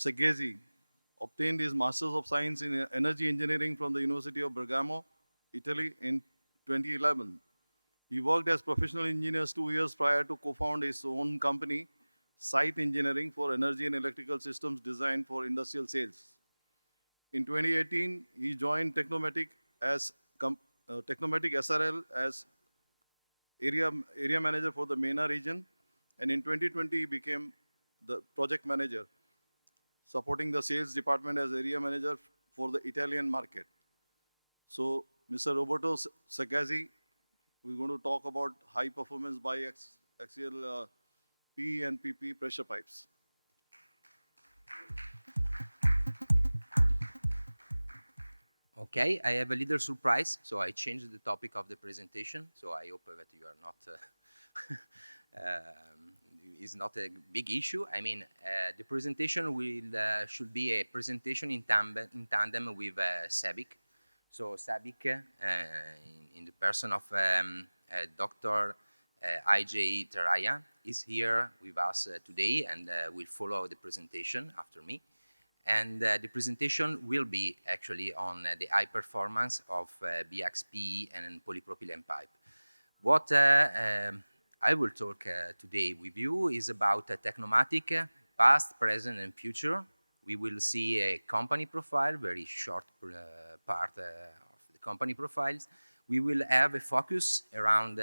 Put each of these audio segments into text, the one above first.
Seghezi obtained his Masters of Science in Energy Engineering from the University of Bergamo, Italy in 2011. He worked as professional engineer 2 years prior to co-found his own company, Site Engineering, for energy and electrical systems designed for industrial sales. In 2018, he joined Technomatic SRL as area manager for the MENA region, and in 2020 he became the project manager, supporting the sales department as area manager for the Italian market. So, Mr. Roberto Sagazzi, we're going to talk about high performance biaxial PE and PP pressure pipes. Okay, I have a little surprise, so I changed the topic of the presentation. So I hope that you are not, is not a big issue. I mean, the presentation should be a presentation in tandem with SEBIC. So SEBIC, in the person of Dr. IJ Teraya, is here with us today and will follow the presentation after me. And the presentation will be actually on the high performance of BXPE and polypropylene pipe. What I will talk today with you is about Technomatic, past, present, and future. We will see a company profile, very short part of the company profiles. We will have a focus around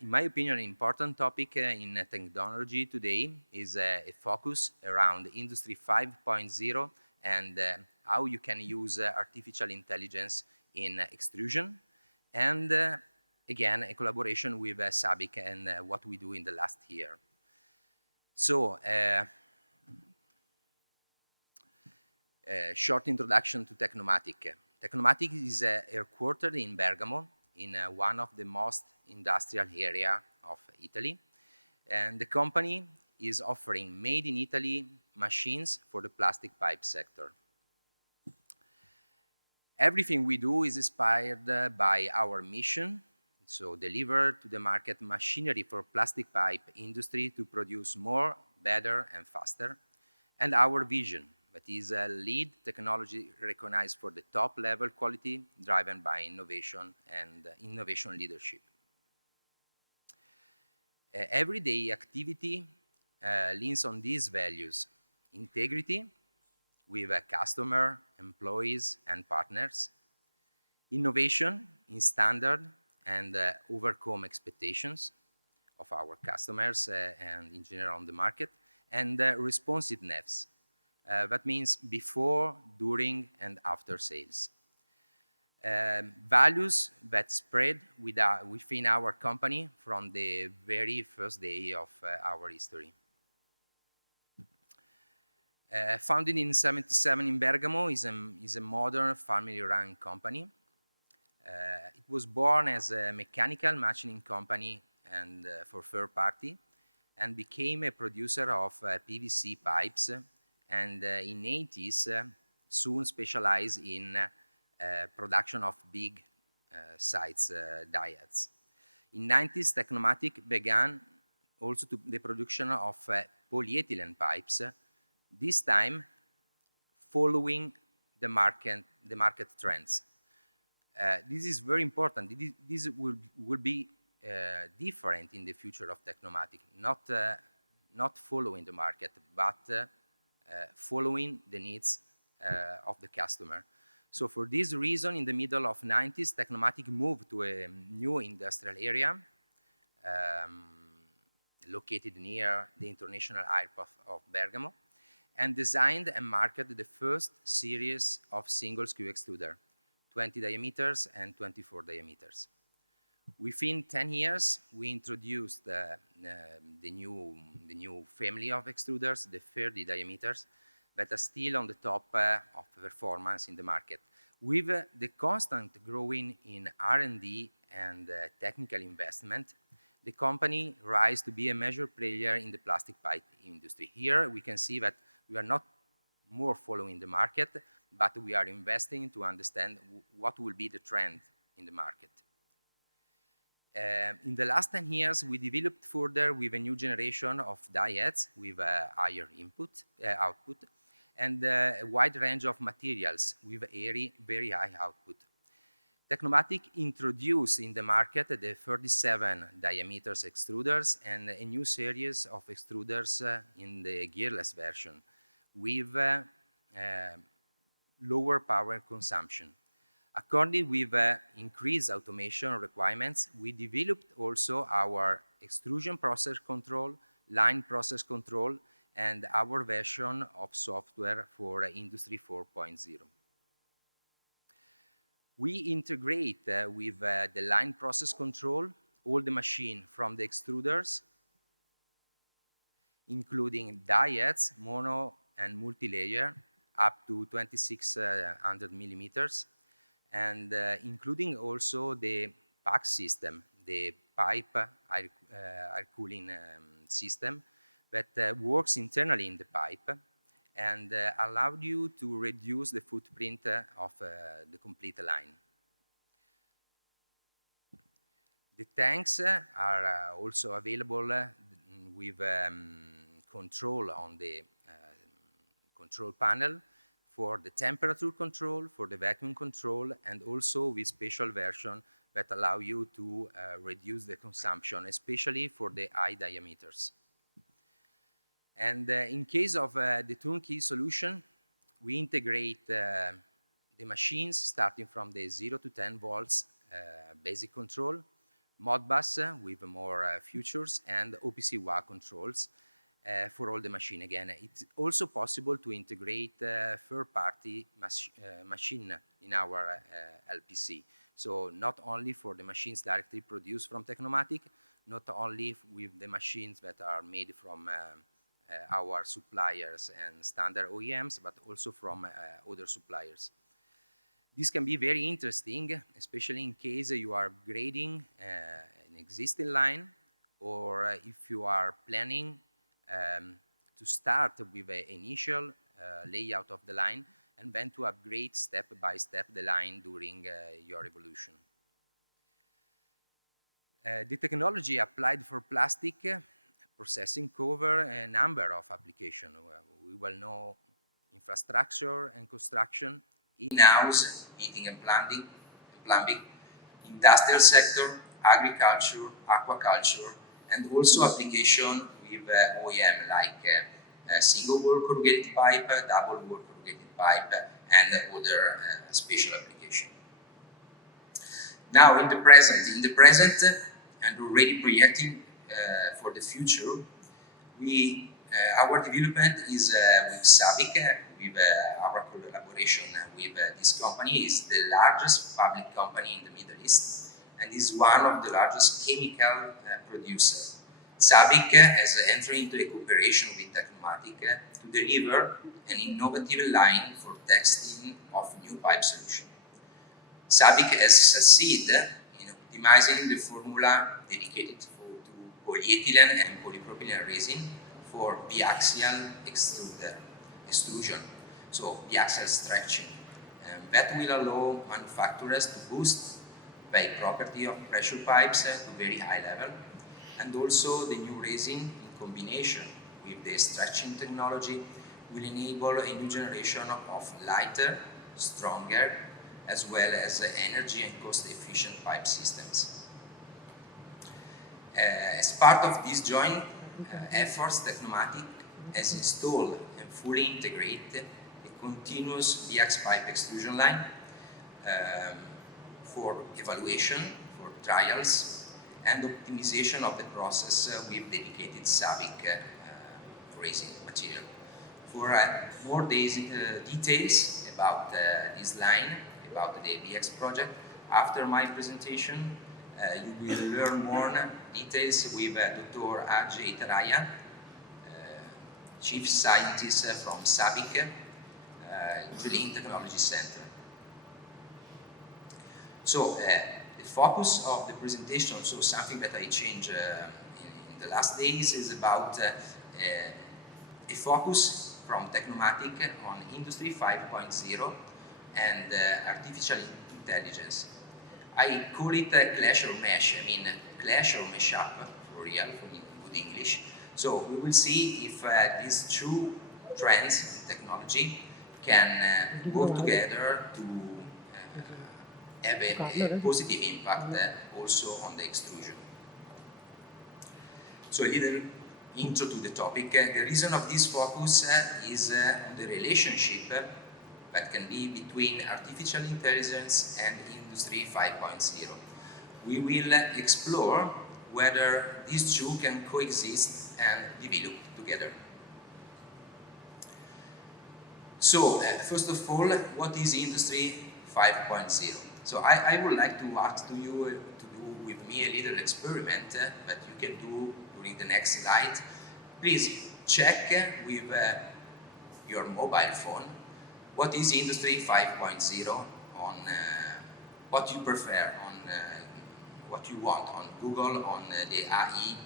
in my opinion, an important topic in technology today is a focus around Industry 5.0 and how you can use artificial intelligence in extrusion. And again, a collaboration with SABIC and what we do in the last year. So, short introduction to Technomatic. Technomatic is headquartered in Bergamo, in one of the most industrial area of Italy. And the company is offering made in Italy machines for the plastic pipe sector. Everything we do is inspired by our mission, so deliver to the market machinery for plastic pipe industry to produce more, better, and faster. And our vision, that is a lead technology recognized for the top level quality driven by innovation and innovation leadership. Everyday activity leans on these values: integrity with a customer, employees, and partners; innovation in standard and overcome expectations of our customers and in general on the market; and responsiveness. That means before, during, and after sales. Values that spread within our company from the very first day of our history. Founded in '77 in Bergamo, is a modern family-run company. It was born as a mechanical machining company and for third party, and became a producer of PVC pipes, and in '80s soon specialized in production of big size diodes. In '90s, Technomatic began also the production of polyethylene pipes, this time following the market trends. This is very important. This will be different in the future of Technomatic, not following the market, but following the needs of the customer. So for this reason, in the middle of '90s, Technomatic moved to a new industrial area located near the International Airport of Bergamo, and designed and marketed the first series of single skew extruder, 20 diameters and 24 diameters. Within 10 years, we introduced the new family of extruders, the 30 diameters, that are still on the top of performance in the market. With the constant growing in R&D and technical investment, the company rise to be a major player in the plastic pipe industry. Here we can see that we are not more following the market, but we are investing to understand what will be the trend in the market. In the last 10 years, we developed further with a new generation of diettes with higher output, and a wide range of materials with very high output. Tecnomatic introduced in the market the 37 diameters extruders and a new series of extruders in the gearless version with lower power consumption. According with increased automation requirements, we developed also our extrusion process control, line process control, and our version of software for Industry 4.0. We integrate with the line process control all the machine from the extruders, including die heads, mono and multi-layer, up to 2600 millimeters, and including also the pack system, the pipe air cooling system that works internally in the pipe and allowed you to reduce the footprint of the complete line. The tanks are also available with control on the control panel for the temperature control, for the vacuum control, and also with special version that allow you to reduce the consumption, especially for the high diameters. And in case of the turnkey solution, we integrate the machines starting from the 0 to 10 volts basic control, Modbus with more features, and OPC-WA controls for all the machine. Again, it's also possible to integrate third-party machine in our LPC. So not only for the machines directly produced from Tecnomatic, not only with the machines that are made from our suppliers and standard OEMs, but also from other suppliers. This can be very interesting, especially in case you are upgrading an existing line, or if you are planning to start with an initial layout of the line and then to upgrade step by step the line during your evolution. The technology applied for plastic processing cover a number of applications. We will know infrastructure and construction, in-house heating and plumbing, industrial sector, agriculture, aquaculture, and also application with OEM like single wall corrugated pipe, double wall corrugated pipe, and other special application. Now in the present, and already projecting for the future, our development is with SABIC, with our collaboration with this company. Is the largest public company in the Middle East and is one of the largest chemical producers. SABIC has entered into a cooperation with Tecnomatic to deliver an innovative line for testing of new pipe solution. SABIC has succeeded in optimizing the formula dedicated to polyethylene and polypropylene resin for biaxial extrusion, so biaxial stretching. That will allow manufacturers to boost the property of pressure pipes to very high level, and also the new resin in combination with the stretching technology will enable a new generation of lighter, stronger, as well as energy and cost-efficient pipe systems. As part of these joint efforts, Tecnomatic has installed and fully integrated a continuous BX pipe extrusion line for evaluation, for trials, and optimization of the process with dedicated SABIC resin material. For more details about this line, about the BX project, after my presentation, you will learn more details with Dr. Ajay Taraya, Chief Scientist from SABIC, Geleen Technology Center. So the focus of the presentation, so something that I changed in the last days, is about a focus from Tecnomatic on Industry 5.0 and artificial intelligence. I call it a clash or mesh. I mean, clash or mesh up, for real, in good English. So we will see if these two trends in technology can work together to have a positive impact also on the extrusion. So a little intro to the topic. The reason of this focus is on the relationship that can be between artificial intelligence and Industry 5.0. We will explore whether these two can coexist and develop together. So, first of all, what is Industry 5.0? So I would like to ask to you to do with me a little experiment that you can do during the next slide. Please check with your mobile phone what is Industry 5.0 on what you prefer, on what you want, on Google, on the AI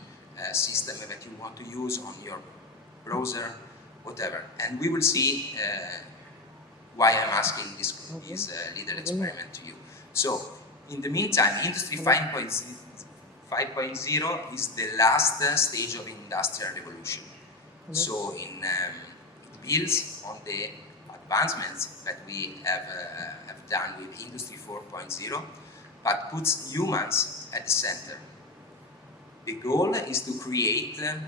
system that you want to use, on your browser, whatever. And we will see why I'm asking this little experiment to you. So, in the meantime, Industry 5.0 is the last stage of industrial revolution. So, it builds on the advancements that we have done with Industry 4.0, but puts humans at the center. The goal is to create a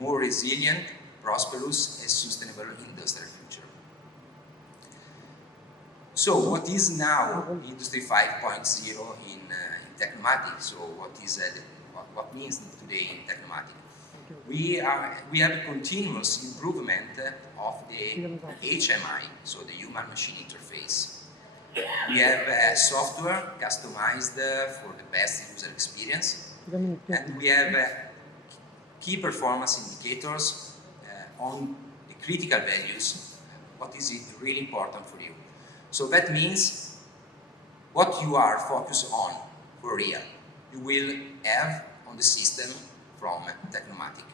more resilient, prosperous, and sustainable industrial future. So, what is now Industry 5.0 in Technomatic? So, what means today in Technomatic? We have a continuous improvement of the HMI, so the human-machine interface. We have software customized for the best user experience, and we have key performance indicators on the critical values, what is really important for you. So that means what you are focused on for real, you will have on the system from Technomatic.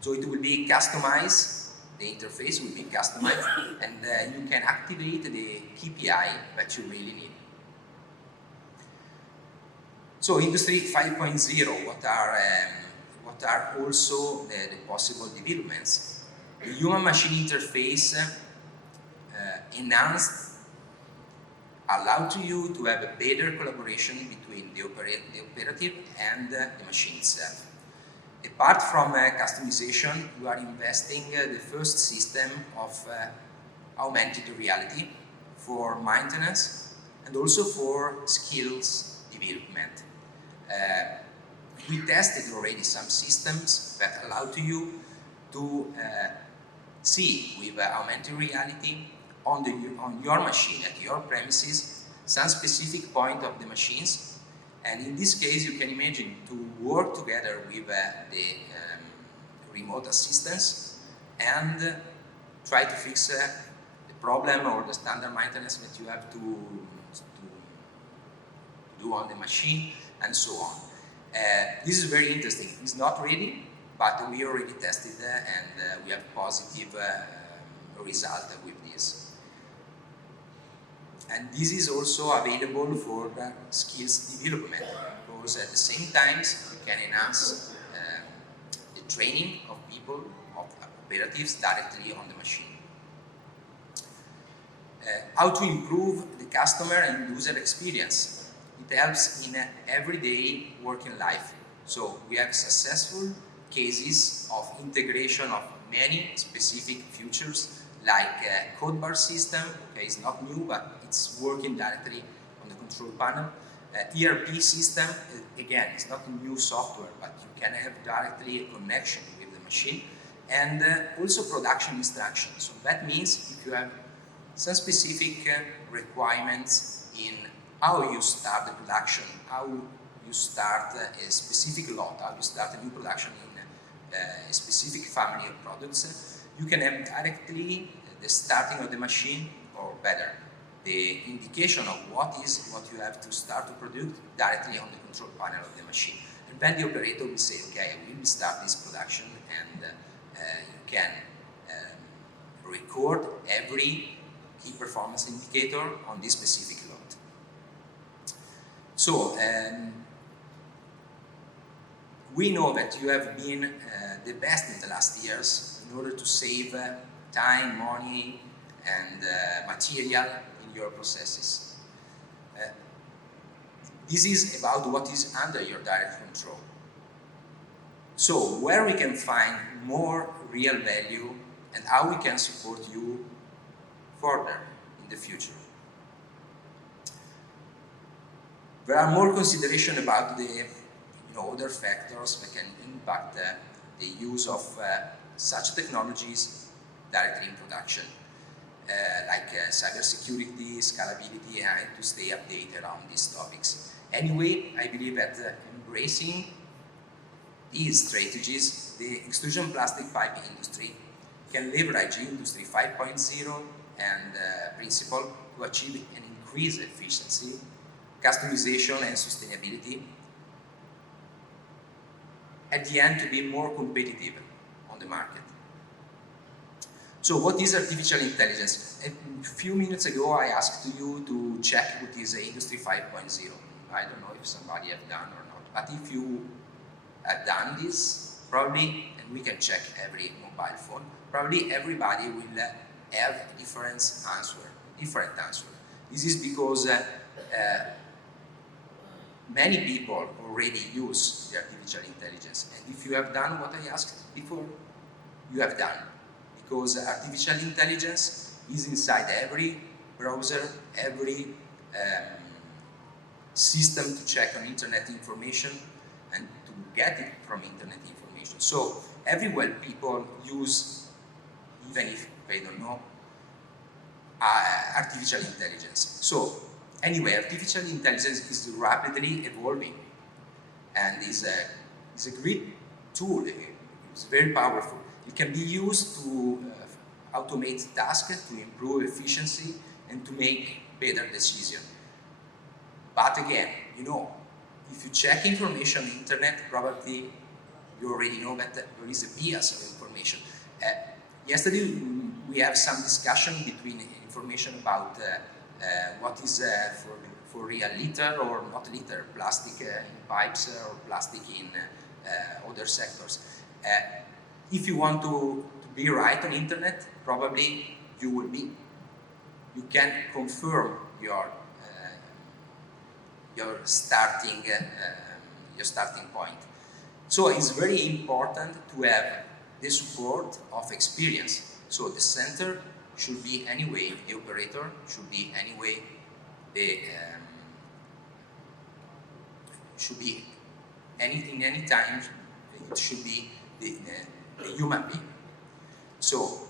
So it will be customized, the interface will be customized, and you can activate the KPI that you really need. So Industry 5.0, what are also the possible developments? The human-machine interface enhanced allow to you to have a better collaboration between the operative and the machine itself. Apart from customization, we are investing the first system of augmented reality for maintenance and also for skills development. We tested already some systems that allow to you to see with augmented reality on your machine, at your premises, some specific point of the machines. And in this case, you can imagine to work together with the remote assistance and try to fix the problem or the standard maintenance that you have to do on the machine and so on. This is very interesting. It's not ready, but we already tested and we have positive result with this. And this is also available for skills development, because at the same time you can enhance the training of people, of operatives directly on the machine. How to improve the customer and user experience? It helps in everyday working life. So we have successful cases of integration of many specific features, like code bar system. Okay, it's not new, but it's working directly on the control panel. ERP system, again, it's not a new software, but you can have directly a connection with the machine. And also production instructions. So that means if you have some specific requirements in how you start the production, how you start a specific lot, how you start a new production in a specific family of products, you can have directly the starting of the machine, or better, the indication of what you have to start to produce directly on the control panel of the machine. And then the operator will say, okay, I will start this production, and you can record every key performance indicator on this specific lot. So, we know that you have been the best in the last years in order to save time, money, and material in your processes. This is about what is under your direct control. So where we can find more real value and how we can support you further in the future. There are more considerations about the other factors that can impact the use of such technologies directly in production, like cybersecurity, scalability, and to stay updated on these topics. Anyway, I believe that embracing these strategies, the extrusion plastic pipe industry can leverage Industry 5.0 and principle to achieve an increased efficiency, customization, and sustainability. At the end, to be more competitive on the market. So what is artificial intelligence? A few minutes ago, I asked you to check what is Industry 5.0. I don't know if somebody have done or not, but if you have done this, probably, and we can check every mobile phone, probably everybody will have a different answer. This is because many people already use the artificial intelligence, and if you have done what I asked before, you have done, because artificial intelligence is inside every browser, every system to check on internet information and to get it from internet information. So everywhere people use, even if they don't know, artificial intelligence. So anyway, artificial intelligence is rapidly evolving and is a great tool. It's very powerful. It can be used to automate tasks, to improve efficiency, and to make better decisions. But again, if you check information on the internet, probably you already know that there is a bias of information. Yesterday, we have some discussion between information about what is for real litter or not litter, plastic in pipes or plastic in other sectors. If you want to be right on internet, probably you will be. You can confirm your starting point. So it's very important to have the support of experience. So the center should be anyway, the operator should be anyway, should be any time, it should be the human being. So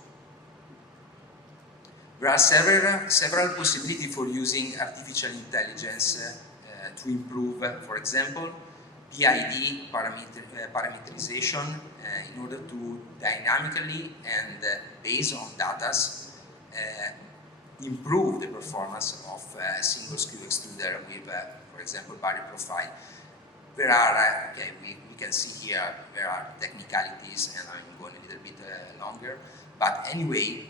there are several possibilities for using artificial intelligence to improve, for example, PID parameterization in order to dynamically and based on data improve the performance of a single skew extruder with, for example, barrier profile. There are, we can see here, there are technicalities, and I'm going a little bit longer, but anyway,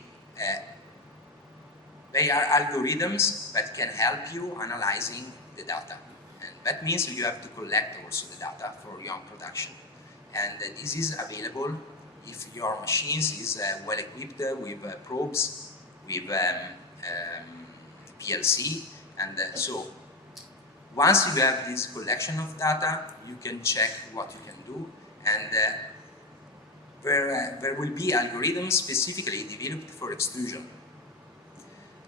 they are algorithms that can help you analyzing the data. And that means you have to collect also the data for your own production. And this is available if your machines is well equipped with probes, with PLC, and so once you have this collection of data, you can check what you can do, and there will be algorithms specifically developed for extrusion.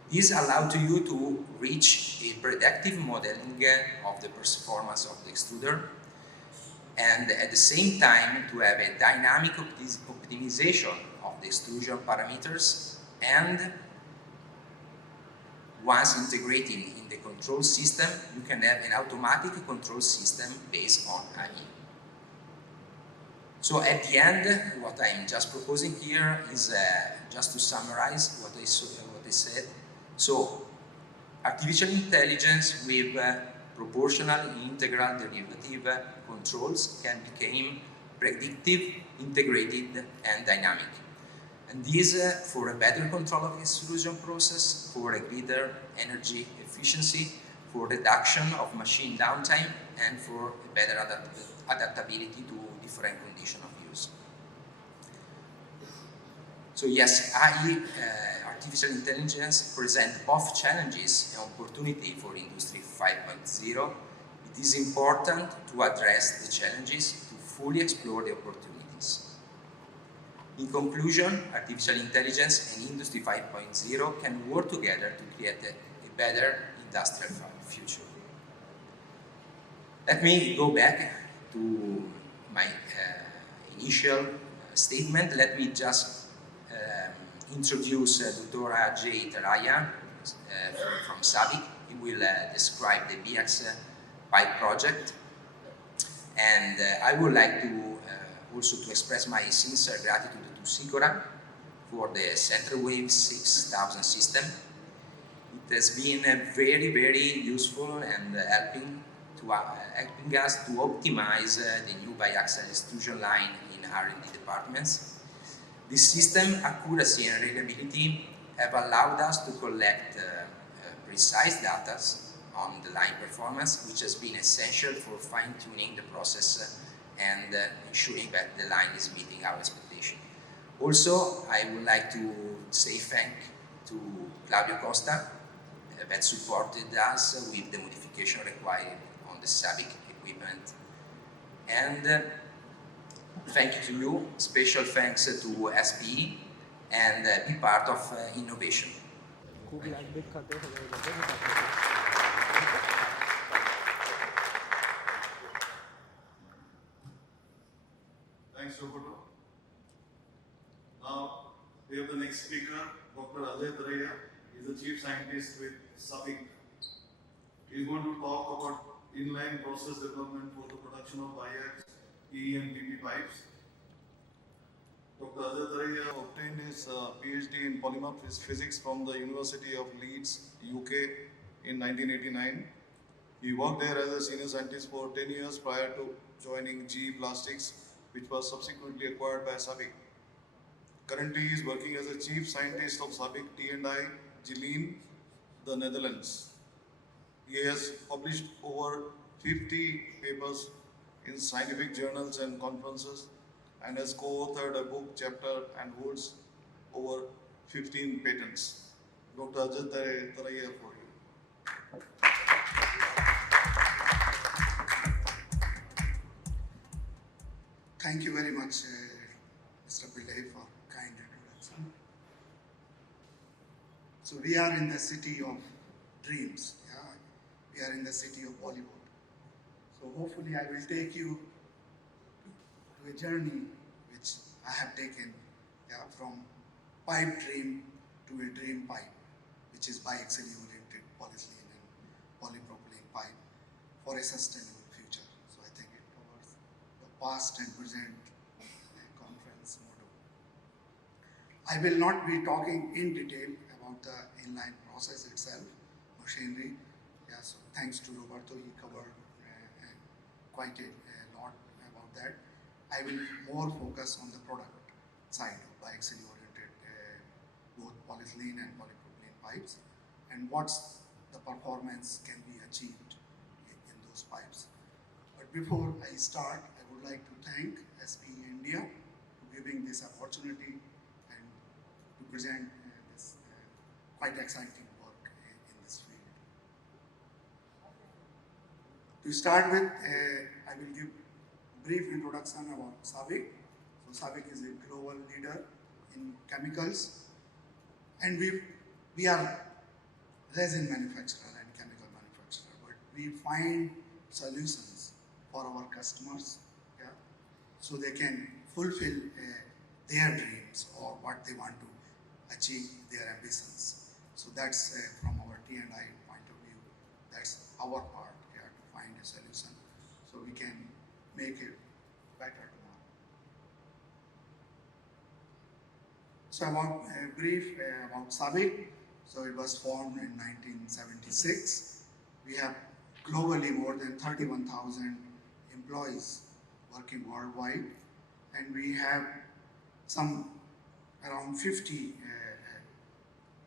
These allow to you to reach a predictive modeling of the performance of the extruder, and at the same time to have a dynamic optimization of the extrusion parameters, and once integrating in the control system, you can have an automatic control system based on AI. So at the end, what I'm just proposing here is just to summarize what I said. So artificial intelligence with proportional integral derivative controls can become predictive, integrated, and dynamic. And this for a better control of the extrusion process, for a greater energy efficiency, for reduction of machine downtime, and for a better adaptability to different conditions of use. So yes, AI, artificial intelligence, present both challenges and opportunity for Industry 5.0. It is important to address the challenges to fully explore the opportunities. In conclusion, artificial intelligence and Industry 5.0 can work together to create a better industrial future. Let me go back to my initial statement. Let me just introduce Dr. Ajay Taraya from SABIC. He will describe the BX pipe project. And I would like to also to express my sincere gratitude to Sicora for the Center Wave 6000 system. It has been very, very useful and helping us to optimize the new biaxial extrusion line in R&D departments. This system accuracy and reliability have allowed us to collect precise data on the line performance, which has been essential for fine-tuning the process and ensuring that the line is meeting our expectation. Also, I would like to say thank to Claudio Costa that supported us with the modification required on the SABIC equipment. And thank you to you, special thanks to SPE, and be part of innovation. Thanks, Roberto. Now, we have the next speaker, Dr. Ajay Taraya. He is the Chief Scientist with SABIC. He is going to talk about inline process development for the production of biax, PE and PP pipes. Dr. Ajay Taraya obtained his PhD in polymer physics from the University of Leeds, UK in 1989. He worked there as a senior scientist for 10 years prior to joining GE Plastics, which was subsequently acquired by SABIC. Currently, he is working as a chief scientist of SABIC T&I, Geleen, the Netherlands. He has published over 50 papers in scientific journals and conferences and has co-authored a book chapter and holds over 15 patents. Dr. Ajay Taraya for you. Thank you very much, Mr. Pillai, for kind introduction. So we are in the city of dreams. Yeah? We are in the city of Bollywood. So hopefully I will take you to a journey which I have taken, yeah, from pipe dream to a dream pipe, which is biaxially oriented polyethylene and polypropylene pipe for a sustainable future. So I think it covers the past and present conference motto. I will not be talking in detail about the inline process itself, machinery. Yeah, so thanks to Roberto, he covered quite a lot about that. I will more focus on the product side of biaxially oriented both polyethylene and polypropylene pipes, and what's the performance can be achieved in those pipes. But before I start, I would like to thank SPE India for giving this opportunity and to present this quite exciting work in this field. To start with, I will give brief introduction about SABIC. So SABIC is a global leader in chemicals, and we are resin manufacturer and chemical manufacturer, but we find solutions for our customers, yeah, so they can fulfill their dreams or what they want to achieve their ambitions. So that's from our T&I point of view, that's our part, yeah, to find a solution so we can make it better tomorrow. So about brief about SABIC. So it was formed in 1976. We have globally more than 31,000 employees working worldwide, and we have some around 50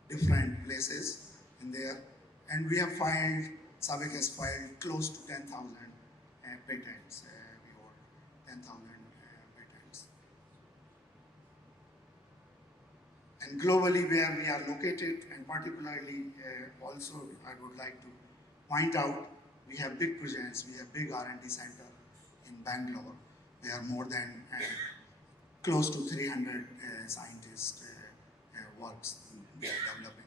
different places in there, and we have filed, SABIC has filed close to 10,000 patents. We hold 10,000 patents. And globally where we are located, and particularly also I would like to point out, we have big presence, we have big R&D center in Bangalore. We are more than close to 300 scientists works. They are developing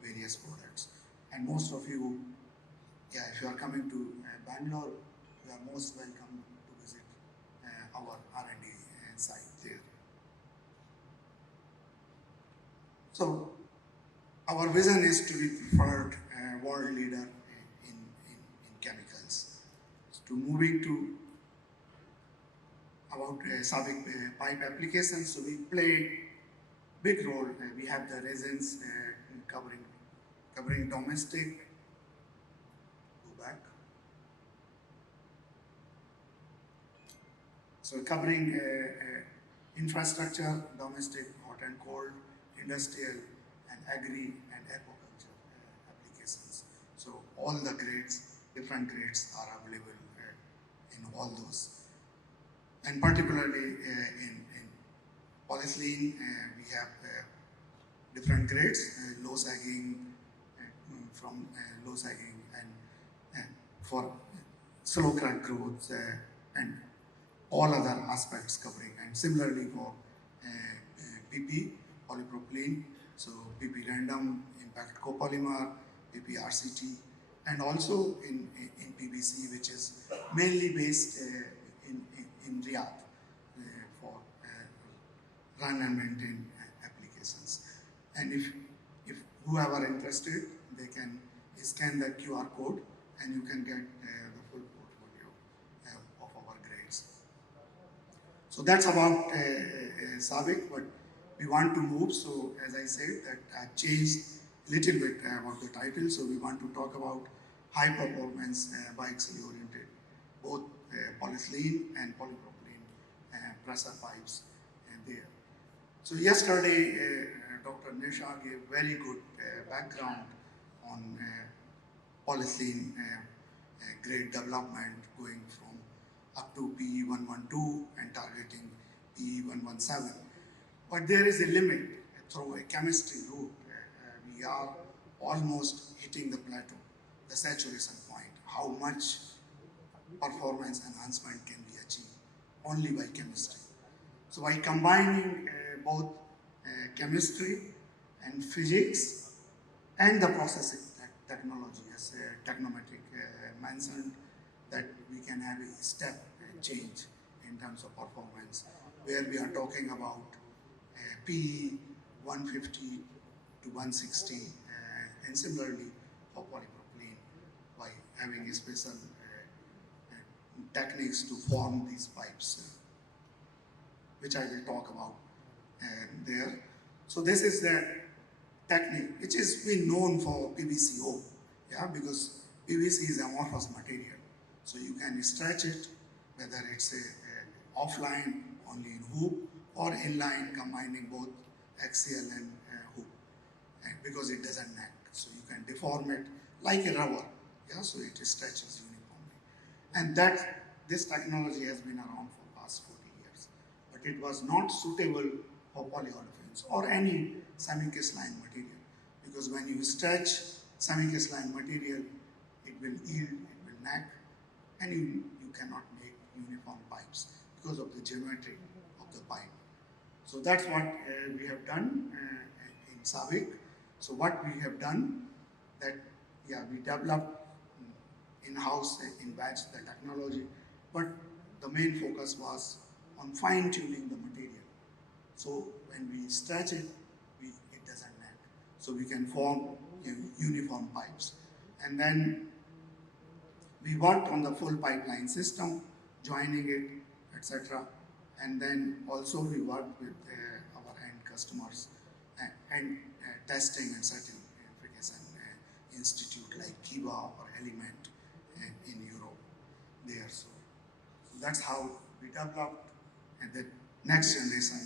various products. And most of you, yeah, if you are coming to Bangalore, you are most welcome to visit our R&D site there. So our vision is to be preferred world leader in chemicals. To moving to about SABIC pipe applications, so we play big role. We have the resins covering domestic. Go back. So covering infrastructure, domestic, hot and cold, industrial, and agri and aquaculture applications. So all the grades, different grades are available in all those. And particularly in polyethylene, we have different grades, low sagging, from low sagging and for slow crack growth and all other aspects covering. And similarly for PP, polypropylene, so PP random, impact copolymer, PP RCT, and also in PVC, which is mainly based in Riyadh for run and maintain applications. And if whoever interested, they can scan the QR code and you can get the full portfolio of our grades. So that's about SABIC, but we want to move. So as I said, that I've changed a little bit about the title. So we want to talk about high performance biaxially oriented, both polyethylene and polypropylene pressure pipes there. So yesterday, Dr. Nisha gave very good background on polyethylene grade development going from up to PE 112 and targeting PE 117. But there is a limit through a chemistry route. We are almost hitting the plateau, the saturation point. How much performance enhancement can be achieved? Only by chemistry. So by combining both chemistry and physics and the processing technology, as Technomatic mentioned, that we can have a step change in terms of performance, where we are talking about PE 150 to 160, and similarly for polypropylene by having a special techniques to form these pipes, which I will talk about there. So this is the technique which is been known for PVCO, yeah, because PVC is amorphous material. So you can stretch it, whether it's a offline only in hoop or inline combining both axial and hoop, because it doesn't neck. So you can deform it like a rubber, yeah, so it stretches uniformly. And that this technology has been around for past 40 years, but it was not suitable for polyolefins or any semi-crystalline material, because when you stretch semi-crystalline material, it will yield, it will neck, and you cannot make uniform pipes because of the geometry of the pipe. So that's what we have done in SABIC. So what we have done, that we developed in-house in batch the technology, but the main focus was on fine-tuning the material. So when we stretch it, it doesn't neck. So we can form uniform pipes. And then we worked on the full pipeline system, joining it, etc. And then also we worked with our end customers and testing and certification institute like Kiva or Element in Europe there. So that's how we developed the next generation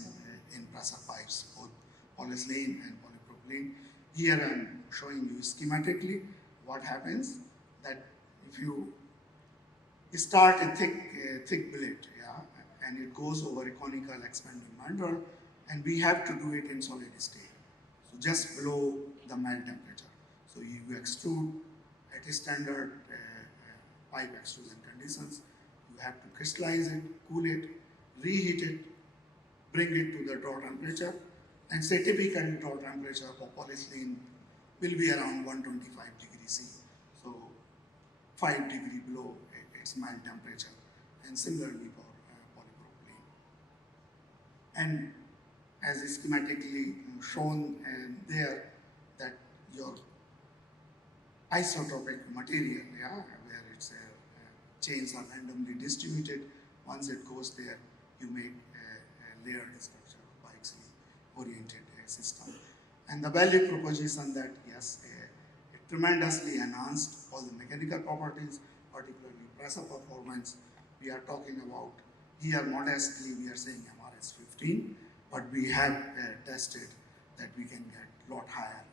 in pressure pipes, both polyethylene and polypropylene. Here I'm showing you schematically what happens, that if you start a thick billet, and it goes over a conical expanding mandrel, and we have to do it in solid state. so just below the melt temperature. So you extrude at a standard pipe extrusion conditions. You have to crystallize it, cool it, reheat it, bring it to the draw temperature, and say typical draw temperature for polyethylene will be around 125 degrees C. So 5 degree below its melt temperature, and similarly for polypropylene. And as schematically shown there, that your isotropic material, yeah, where its chains are randomly distributed. Once it goes there, you make a layered structure, biaxially oriented system. And the value proposition that yes, it tremendously enhanced all the mechanical properties, particularly pressure performance. We are talking about here modestly, we are saying MRS 15, but we have tested that we can get a lot higher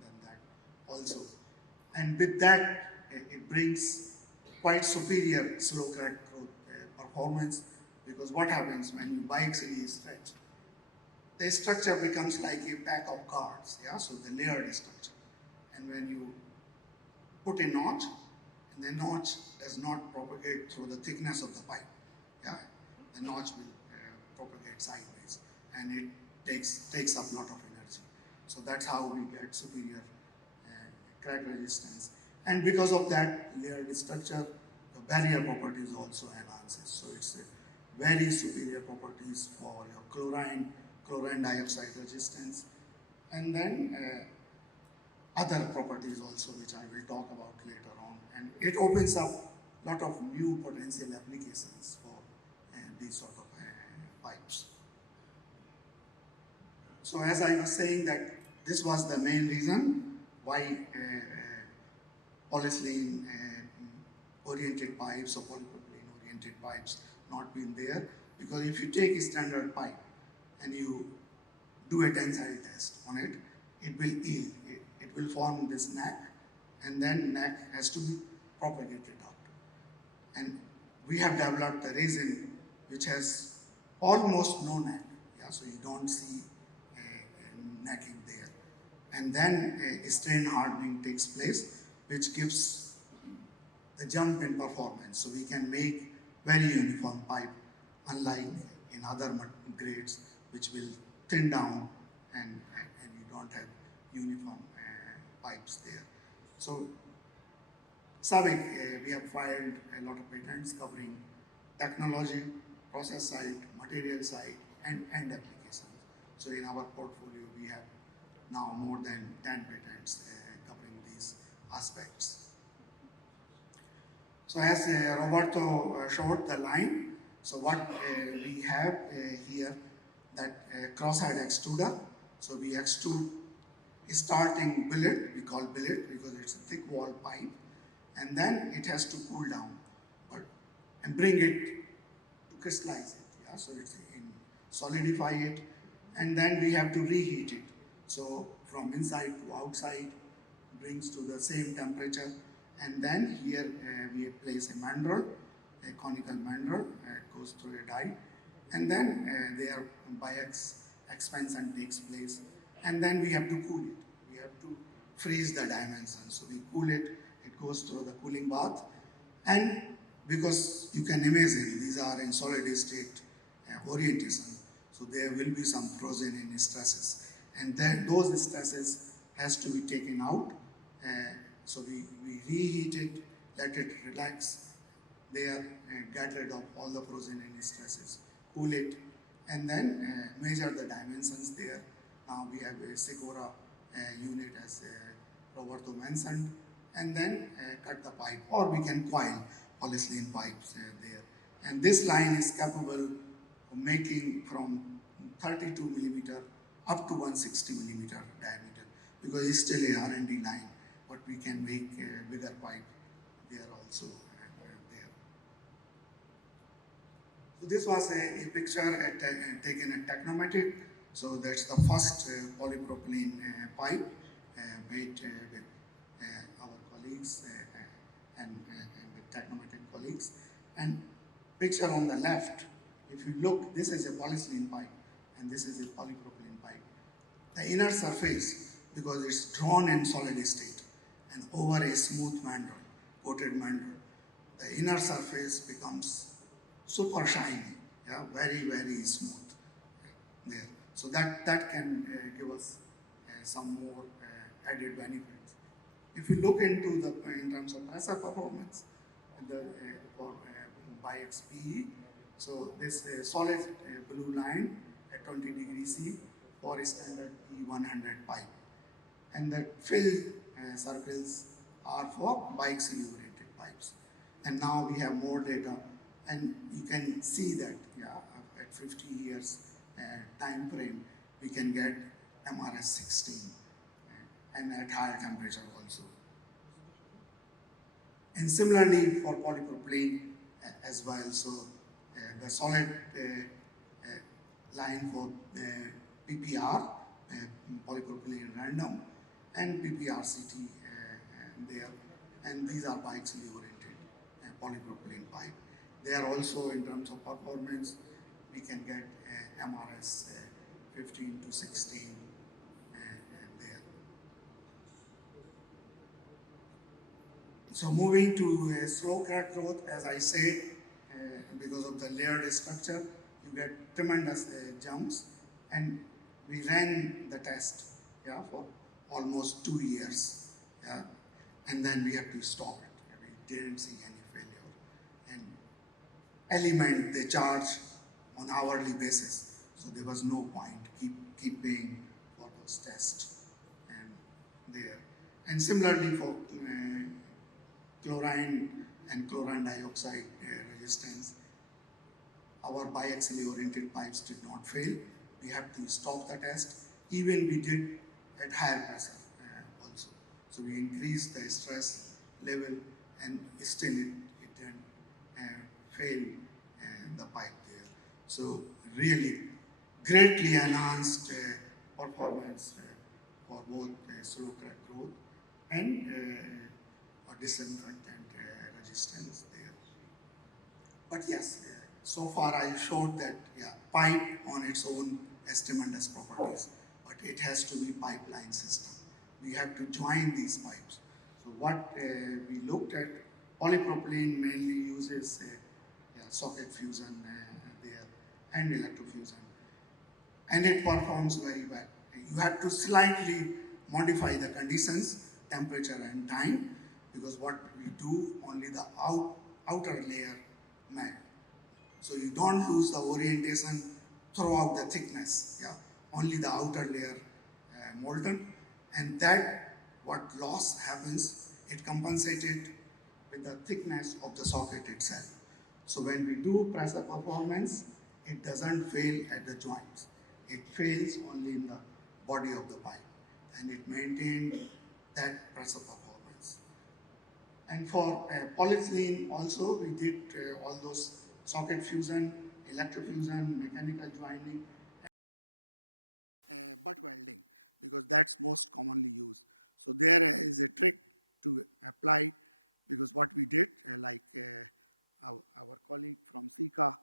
than that also. And with that, it brings quite superior slow crack growth performance, because what happens when you biaxially stretch, the structure becomes like a pack of cards, yeah, so the layered structure. And when you put a notch, and the notch does not propagate through the thickness of the pipe, yeah, the notch will propagate sideways, and it takes up a lot of energy. So that's how we get superior crack resistance. And because of that layered structure, the barrier properties also enhances. So it's a very superior properties for your chlorine dioxide resistance. And then other properties also, which I will talk about later on. And it opens up a lot of new potential applications for these sort of pipes. So as I was saying that this was the main reason why polyethylene oriented pipes or polypropylene oriented pipes not been there, because if you take a standard pipe and you do a tensile test on it, it will yield. It will form this neck, and then neck has to be propagated out. And we have developed a resin which has almost no neck, yeah, so you don't see necking there. And then strain hardening takes place, which gives the jump in performance. So we can make very uniform pipe, unlike in other grades, which will thin down and you don't have uniform pipes there. So SABIC, we have filed a lot of patents covering technology, process side, material side, and end applications. So in our portfolio, we have now more than 10 patents covering these aspects. So as Roberto showed the line, so what we have here, that cross-head extruder. So we extrude starting billet, we call billet because it's a thick wall pipe, and then it has to cool down and bring it to crystallize it. Yeah, so it's in solidify it, and then we have to reheat it. So from inside to outside brings to the same temperature, and then here we place a mandrel, a conical mandrel. It goes through a die, and then their biax expansion takes place, and then we have to cool it. We have to freeze the dimensions. So we cool it. It goes through the cooling bath, and because you can imagine these are in solid state orientation, so there will be some frozen in stresses, and then those stresses has to be taken out. So we reheat it, let it relax there, get rid of all the frozen in stresses, cool it, and then measure the dimensions there. Now we have a Sikora unit, as Roberto mentioned, and then cut the pipe, or we can coil polyethylene pipes there. And this line is capable of making from 32 millimeter up to 160 millimeter diameter, because it's still a R&D line, but we can make a bigger pipe there also. There. So this was a picture taken at Technomatic. So that's the first polypropylene pipe made with our colleagues and with Technomatic colleagues. And picture on the left, if you look, this is a polyethylene pipe and this is a polypropylene pipe. The inner surface, because it's drawn in solid state and over a smooth mandrel, coated mandrel, the inner surface becomes super shiny, yeah, very, very smooth there. So that can give us some more added benefits. If you look into the in terms of pressure performance, for by XPE, so this solid blue line at 20 degrees C for a standard E100 pipe, and the filled circles are for biaxially oriented pipes. And now we have more data, and you can see that, yeah, at 50 years time frame, we can get MRS 16 and at higher temperature also. And similarly for polypropylene as well. So the solid line for PPR, polypropylene random, and PPRCT there. And these are biaxially oriented polypropylene pipe. They are also, in terms of performance, we can get MRS 15 to 16 there. So moving to slow crack growth, as I said, because of the layered structure, you get tremendous jumps, and we ran the test, yeah, for almost 2 years, yeah, and then we have to stop it. We didn't see any failure, and element they charge on hourly basis, so there was no point keep paying for those tests and there. And similarly for chlorine and chlorine dioxide resistance, our biaxially oriented pipes did not fail. We had to stop the test. Even we did at higher pressure also. So we increased the stress level, and still it didn't fail the pipe there. So really greatly enhanced performance for both slow crack growth and disinfectant resistance there. But yes, so far I showed that, yeah, pipe on its own has tremendous properties, but it has to be pipeline system. We have to join these pipes. So what we looked at, polypropylene mainly uses yeah, socket fusion there and electrofusion, and it performs very well. You have to slightly modify the conditions, temperature and time, because what we do, only the outer layer melt. So you don't lose the orientation throughout the thickness, yeah, only the outer layer molten, and that what loss happens, it compensated with the thickness of the socket itself. So when we do pressure performance, it doesn't fail at the joints. It fails only in the body of the pipe, and it maintained that pressure performance. And for polyethylene also, we did all those socket fusion, electrofusion, mechanical joining, butt welding, because that's most commonly used. So there is a trick to apply, because what we did, our colleague from Sika,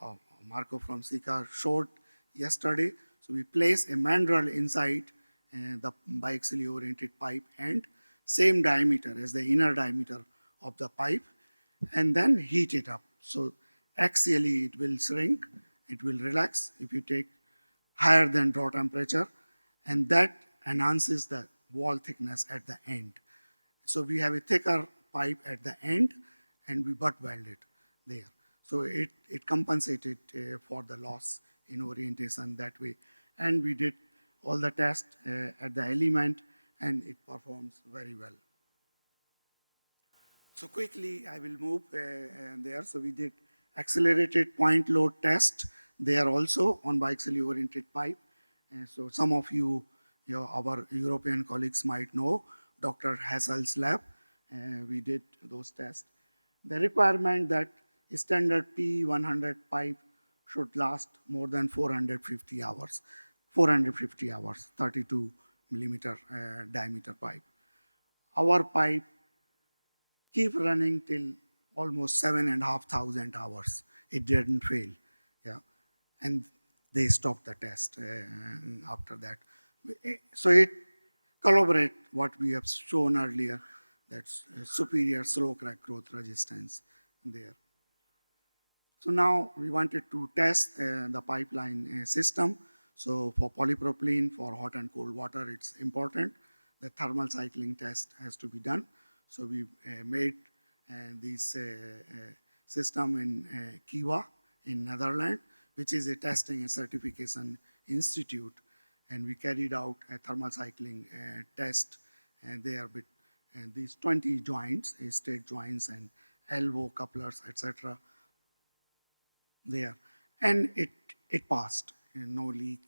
or Marco from Sika showed yesterday. So we place a mandrel inside the biaxially oriented pipe and same diameter as the inner diameter of the pipe, and then heat it up. So axially it will shrink, it will relax if you take higher than draw temperature, and that enhances the wall thickness at the end. So we have a thicker pipe at the end, and we butt weld it there. So it compensated for the loss in orientation that way. And we did all the tests at the element, and it performs very well. So quickly, I will move there. So we did accelerated point load test there also on biaxially oriented pipe. So some of you, our European colleagues might know, Dr. Hassel's lab, we did those tests. The requirement that standard P100 pipe should last more than 450 hours. 450 hours, 32 millimeter diameter pipe. Our pipe keep running till almost 7,500 hours. It didn't fail, yeah. And they stopped the test after that. So it collaborate what we have shown earlier, that's superior slow crack growth resistance there. So now we wanted to test the pipeline system. So for polypropylene, for hot and cold water, it's important. The thermal cycling test has to be done. So we made this system in Kiwa in Netherlands, which is a testing and certification institute. And we carried out a thermal cycling test there with these 20 joints, straight joints and elbow couplers, etc. there, and it passed. No leak,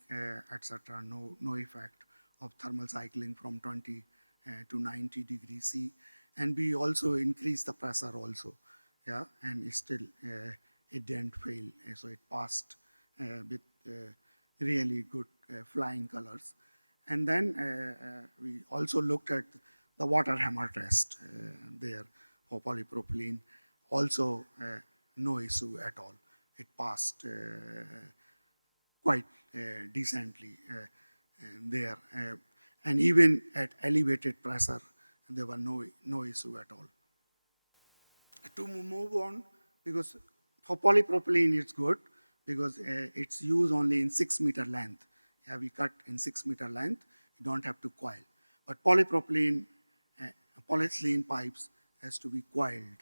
etc. No effect of thermal cycling from 20 to 90 degrees C, and we also increased the pressure also, yeah, and still it didn't fail, so it passed with really good flying colors. And then we also looked at the water hammer test there for polypropylene. Also, no issue at all. It passed quite decently there. And even at elevated pressure, there were no issue at all. To move on, because for polypropylene it's good, because it's used only in 6-meter length. Yeah, we cut in 6-meter length, you don't have to coil. But polypropylene, polyethylene pipes has to be coiled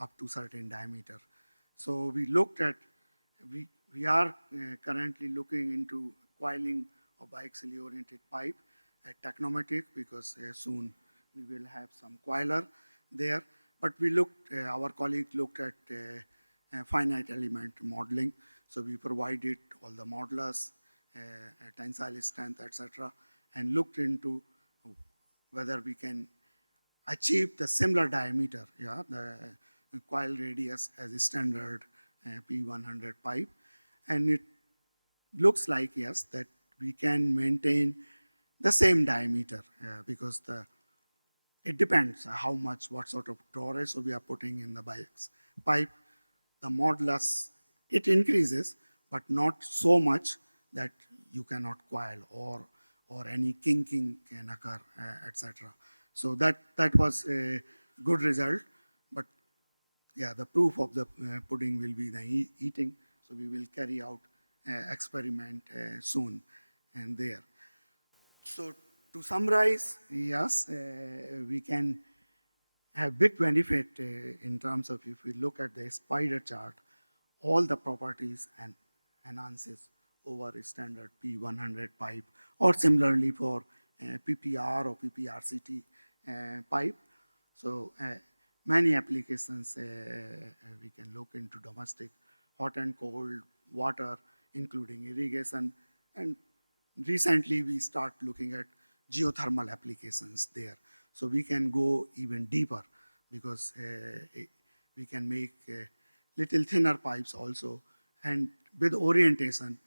up to certain diameter. So we looked at, we are currently looking into coiling of biaxially oriented pipe at Technomatic, because soon we will have some coiler there. But we looked, our colleague looked at finite element modeling. So we provided all the modelers, tensile strength, etc., and looked into whether we can achieve the similar diameter, yeah, the coil radius as a standard P100 pipe. And it looks like, yes, that we can maintain the same diameter because it depends how much, what sort of draw ratio we are putting in the biax pipe. The modulus, it increases, but not so much that you cannot coil or any kinking can occur, etc. So that was a good result. But yeah, the proof of the pudding will be the eating. So we will carry out experiment soon and there. So to summarize, yes, we can have big benefit in terms of, if we look at the spider chart, all the properties and enhances over a standard P100 pipe, or similarly for PPR or PPRCT pipe. So many applications we can look into domestic, hot and cold water, including irrigation, and recently we start looking at geothermal applications there. So we can go even deeper, because we can make little thinner pipes also, and with orientation,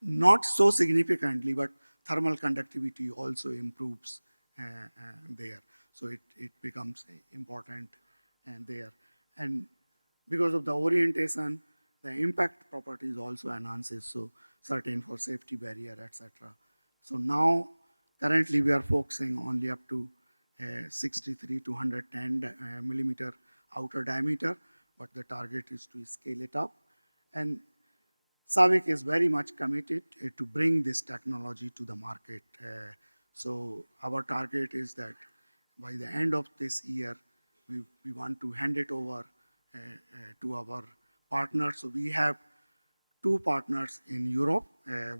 not so significantly, but thermal conductivity also improves there. So it becomes important there. And because of the orientation, the impact properties also enhances, so certain for safety barrier, etc. So now, currently we are focusing only up to 63 to 110 millimeter outer diameter, but the target is to scale it up. And SAVIC is very much committed to bring this technology to the market. So our target is that by the end of this year, we want to hand it over to our partners. So we have 2 partners in Europe,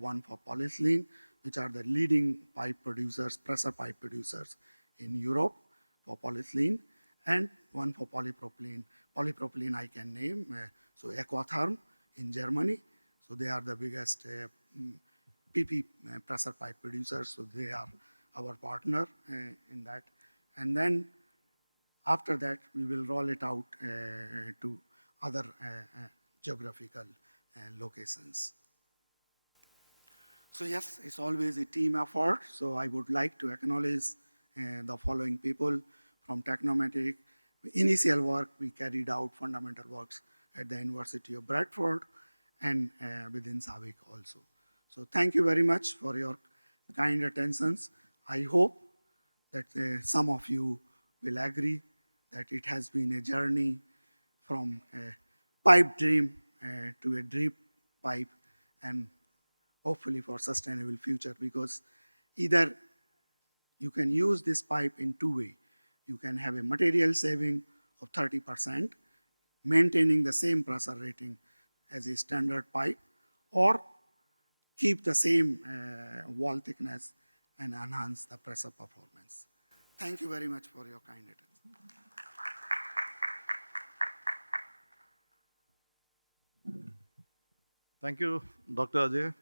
one for polyethylene, which are the leading pipe producers, pressure pipe producers in Europe for polyethylene, and one for polypropylene. Polypropylene I can name, so Aquatherm in Germany. So they are the biggest PP pressure pipe producers, so they are our partner in that. And then after that, we will roll it out to other geographical locations. So yes, it's always a team effort. So I would like to acknowledge the following people from Technomatic. Initial work, we carried out fundamental works at the University of Bradford, and within SABIC also. So thank you very much for your kind attentions. I hope that some of you will agree that it has been a journey from a pipe dream to a drip pipe, and hopefully for sustainable future, because either you can use this pipe in two ways. You can have a material saving of 30%, maintaining the same pressure rating as a standard pipe, or keep the same wall thickness and enhance the pressure performance. Thank you very much for your kind attention. Thank you, Dr. Ajay.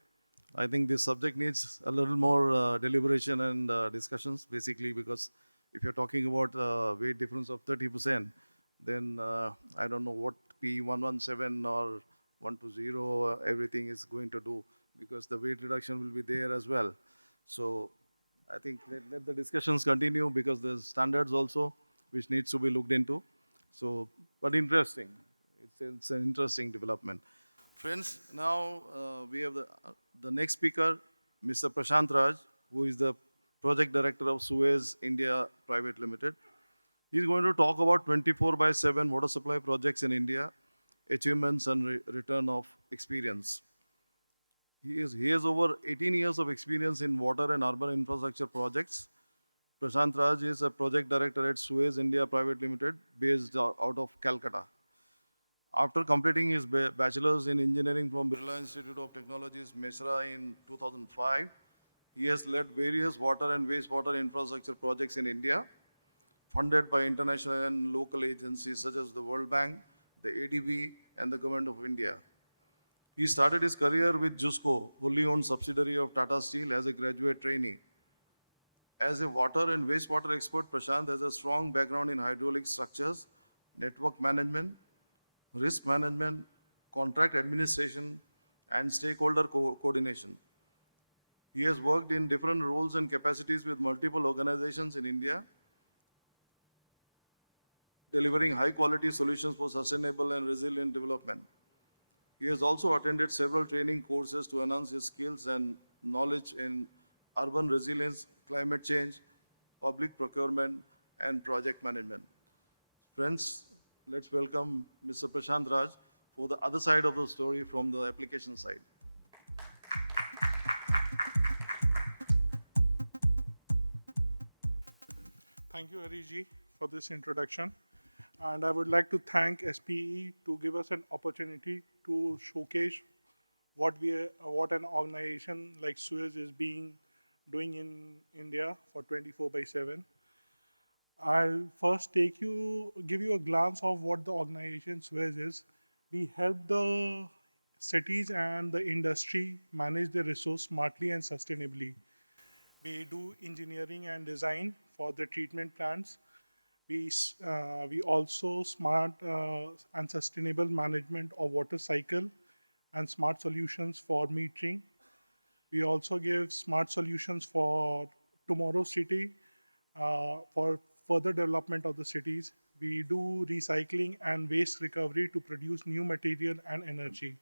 I think this subject needs a little more deliberation and discussions, basically, because if you're talking about weight difference of 30%, then I don't know what P117 or 120 everything is going to do, because the weight reduction will be there as well. So I think let the discussions continue, because there's standards also which needs to be looked into. So, but interesting. It's an interesting development. Friends, now we have the next speaker, Mr. Prashant Raj, who is the project director of SPE India Private Limited. He's going to talk about 24/7 water supply projects in India, achievements and return of experience. He has over 18 years of experience in water and urban infrastructure projects. Prashant Raj is a project director at SPE India Private Limited, based out of Calcutta. After completing his bachelor's in engineering from Birla Institute of Technologies, Mesra in 2005, he has led various water and wastewater infrastructure projects in India, funded by international and local agencies such as the World Bank, the ADB, and the Government of India. He started his career with JUSCO, wholly owned subsidiary of Tata Steel, as a graduate trainee. As a water and wastewater expert, Prashant has a strong background in hydraulic structures, network management, risk management, contract administration, and stakeholder coordination. He has worked in different roles and capacities with multiple organizations in India, delivering high-quality solutions for sustainable and resilient development. He has also attended several training courses to enhance his skills and knowledge in urban resilience, climate change, public procurement, and project management. Friends, let's welcome Mr. Prashant Raj for the other side of the story, from the application side. Thank you, Hariji, for this introduction. And I would like to thank SPE to give us an opportunity to showcase what an organization like Suez is doing in India for 24/7. I'll first give you a glance of what the organization Suez is. We help the cities and the industry manage their resource smartly and sustainably. We do engineering and design for the treatment plants. We also smart and sustainable management of water cycle and smart solutions for metering. We also give smart solutions for tomorrow's city, for further development of the cities. We do recycling and waste recovery to produce new material and energy.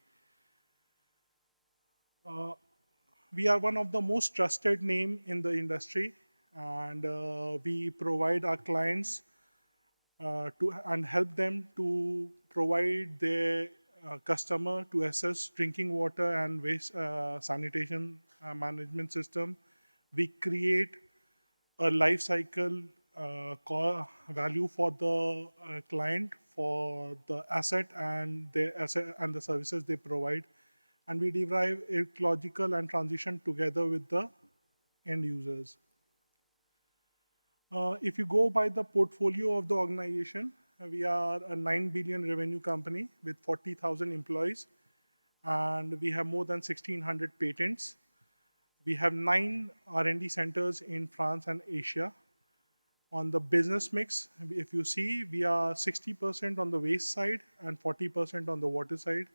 We are one of the most trusted name in the industry, and we provide our clients and help them to provide their customer to assess drinking water and waste sanitation management system. We create a life cycle value for the client for the asset and the services they provide, and we derive ecological and transition together with the end users. If you go by the portfolio of the organization, we are a 9 billion revenue company with 40,000 employees, and we have more than 1,600 patents. We have 9 R&D centers in France and Asia. On the business mix, if you see, we are 60% on the waste side and 40% on the water side.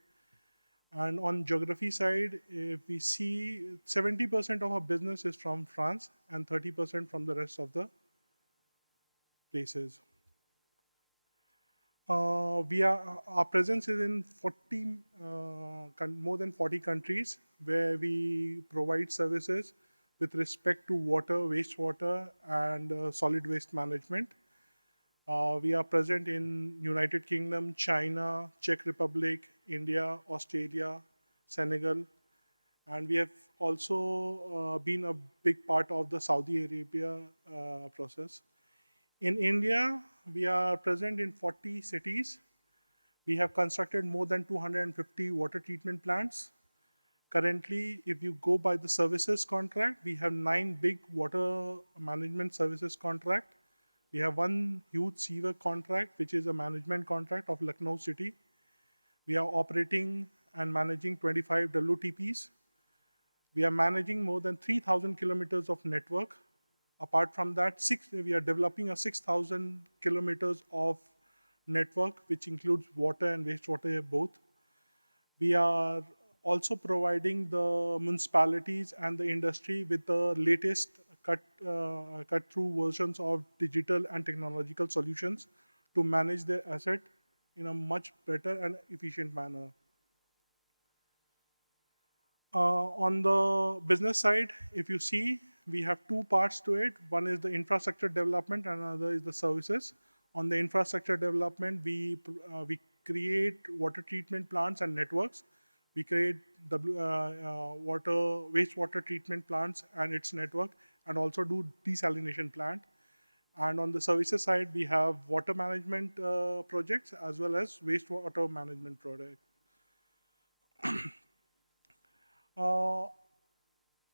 And on geography side, if we see 70% of our business is from France and 30% from the rest of the places. Our presence is in more than 40 countries where we provide services with respect to water, wastewater, and solid waste management. We are present in United Kingdom, China, Czech Republic, India, Australia, Senegal, and we have also been a big part of the Saudi Arabia process. In India, we are present in 40 cities. We have constructed more than 250 water treatment plants. Currently, if you go by the services contract, we have 9 big water management services contract. We have one huge sewer contract, which is a management contract of Lucknow city. We are operating and managing 25 WTPs. We are managing more than 3,000 kilometers of network. Apart from that, we are developing a 6,000 kilometers of network, which includes water and wastewater both. We are also providing the municipalities and the industry with the latest cut-through versions of digital and technological solutions to manage their asset in a much better and efficient manner. On the business side, if you see, we have two parts to it. One is the infrastructure development and another is the services. On the infrastructure development, we create water treatment plants and networks. We create wastewater treatment plants and its network, and also do desalination plant. And on the services side, we have water management projects as well as wastewater management projects.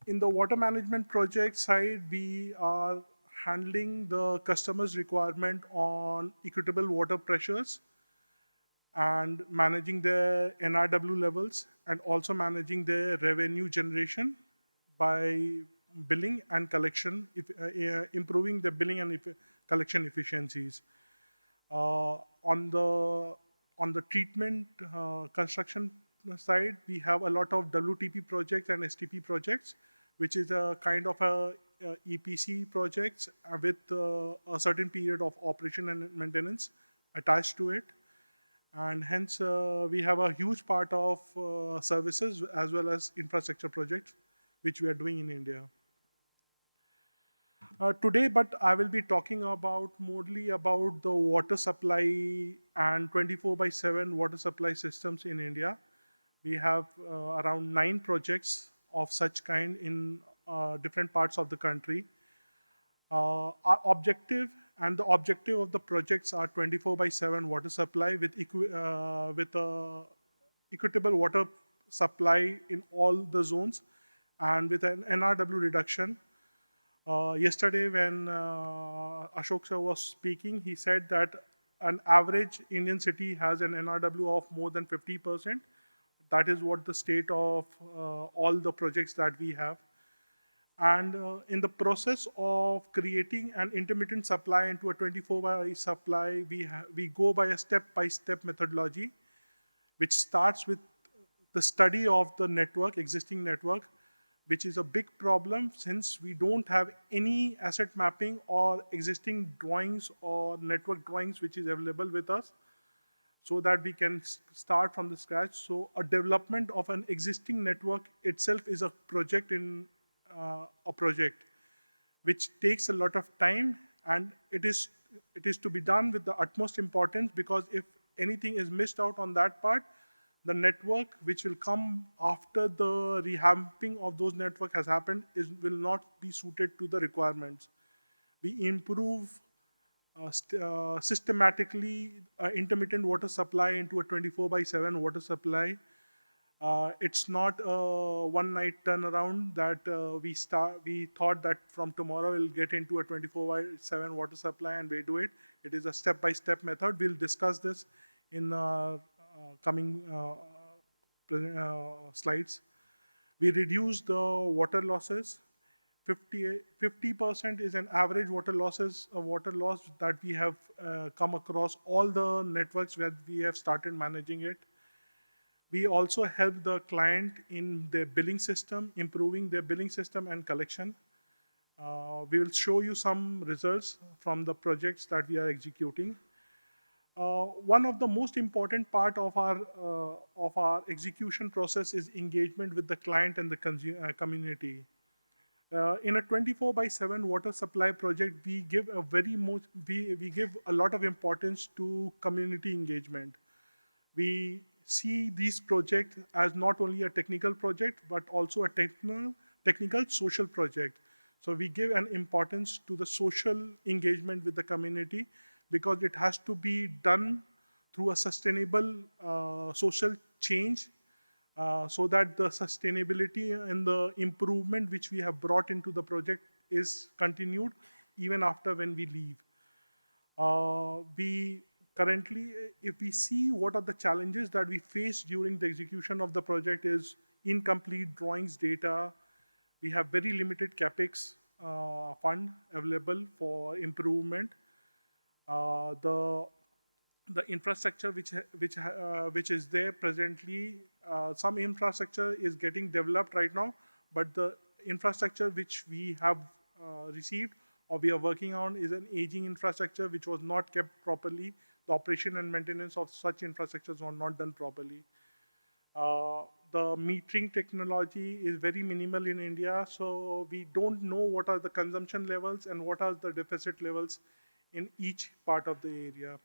In the water management project side, we are handling the customer's requirement on equitable water pressures and managing their NRW levels, and also managing their revenue generation by billing and collection, improving the billing and collection efficiencies. On the treatment construction side, we have a lot of WTP projects and STP projects, which is a kind of a EPC projects with a certain period of operation and maintenance attached to it. And hence, we have a huge part of services as well as infrastructure projects, which we are doing in India. Today, but I will be talking mostly about the water supply and 24/7 water supply systems in India. We have around 9 projects of such kind in different parts of the country. Our objective and the objective of the projects are 24/7 water supply with equitable water supply in all the zones and with an NRW reduction. Yesterday when Ashok sir was speaking, he said that an average Indian city has an NRW of more than 50%. That is what the state of all the projects that we have. And in the process of creating an intermittent supply into a 24/7 supply, we go by a step-by-step methodology, which starts with the study of the network, existing network, which is a big problem since we don't have any asset mapping or existing drawings or network drawings which is available with us, so that we can start from the scratch. So a development of an existing network itself is a project which takes a lot of time, and it is to be done with the utmost importance, because if anything is missed out on that part, the network which will come after the revamping of those network has happened will not be suited to the requirements. We improve systematically intermittent water supply into a 24/7 water supply. It's not a one-night turnaround that we thought that from tomorrow we'll get into a 24/7 water supply and we do it. It is a step-by-step method. We'll discuss this in coming slides. We reduce the water losses. 50% is an average water loss that we have come across all the networks where we have started managing it. We also help the client in their billing system, improving their billing system and collection. We will show you some results from the projects that we are executing. One of the most important part of our execution process is engagement with the client and the community. In a 24 by 7 water supply project, we give we give a lot of importance to community engagement. We see these projects as not only a technical project but also a technical social project. So we give an importance to the social engagement with the community because it has to be done through a sustainable social change, so that the sustainability and the improvement which we have brought into the project is continued even after when we leave. We currently, if we see what are the challenges that we face during the execution of the project, is incomplete drawings data. We have very limited capex fund available for improvement. The infrastructure which is there presently, some infrastructure is getting developed right now, but the infrastructure which we have received or we are working on is an aging infrastructure which was not kept properly. The operation and maintenance of such infrastructures were not done properly. The metering technology is very minimal in India, so we don't know what are the consumption levels and what are the deficit levels in each part of the area.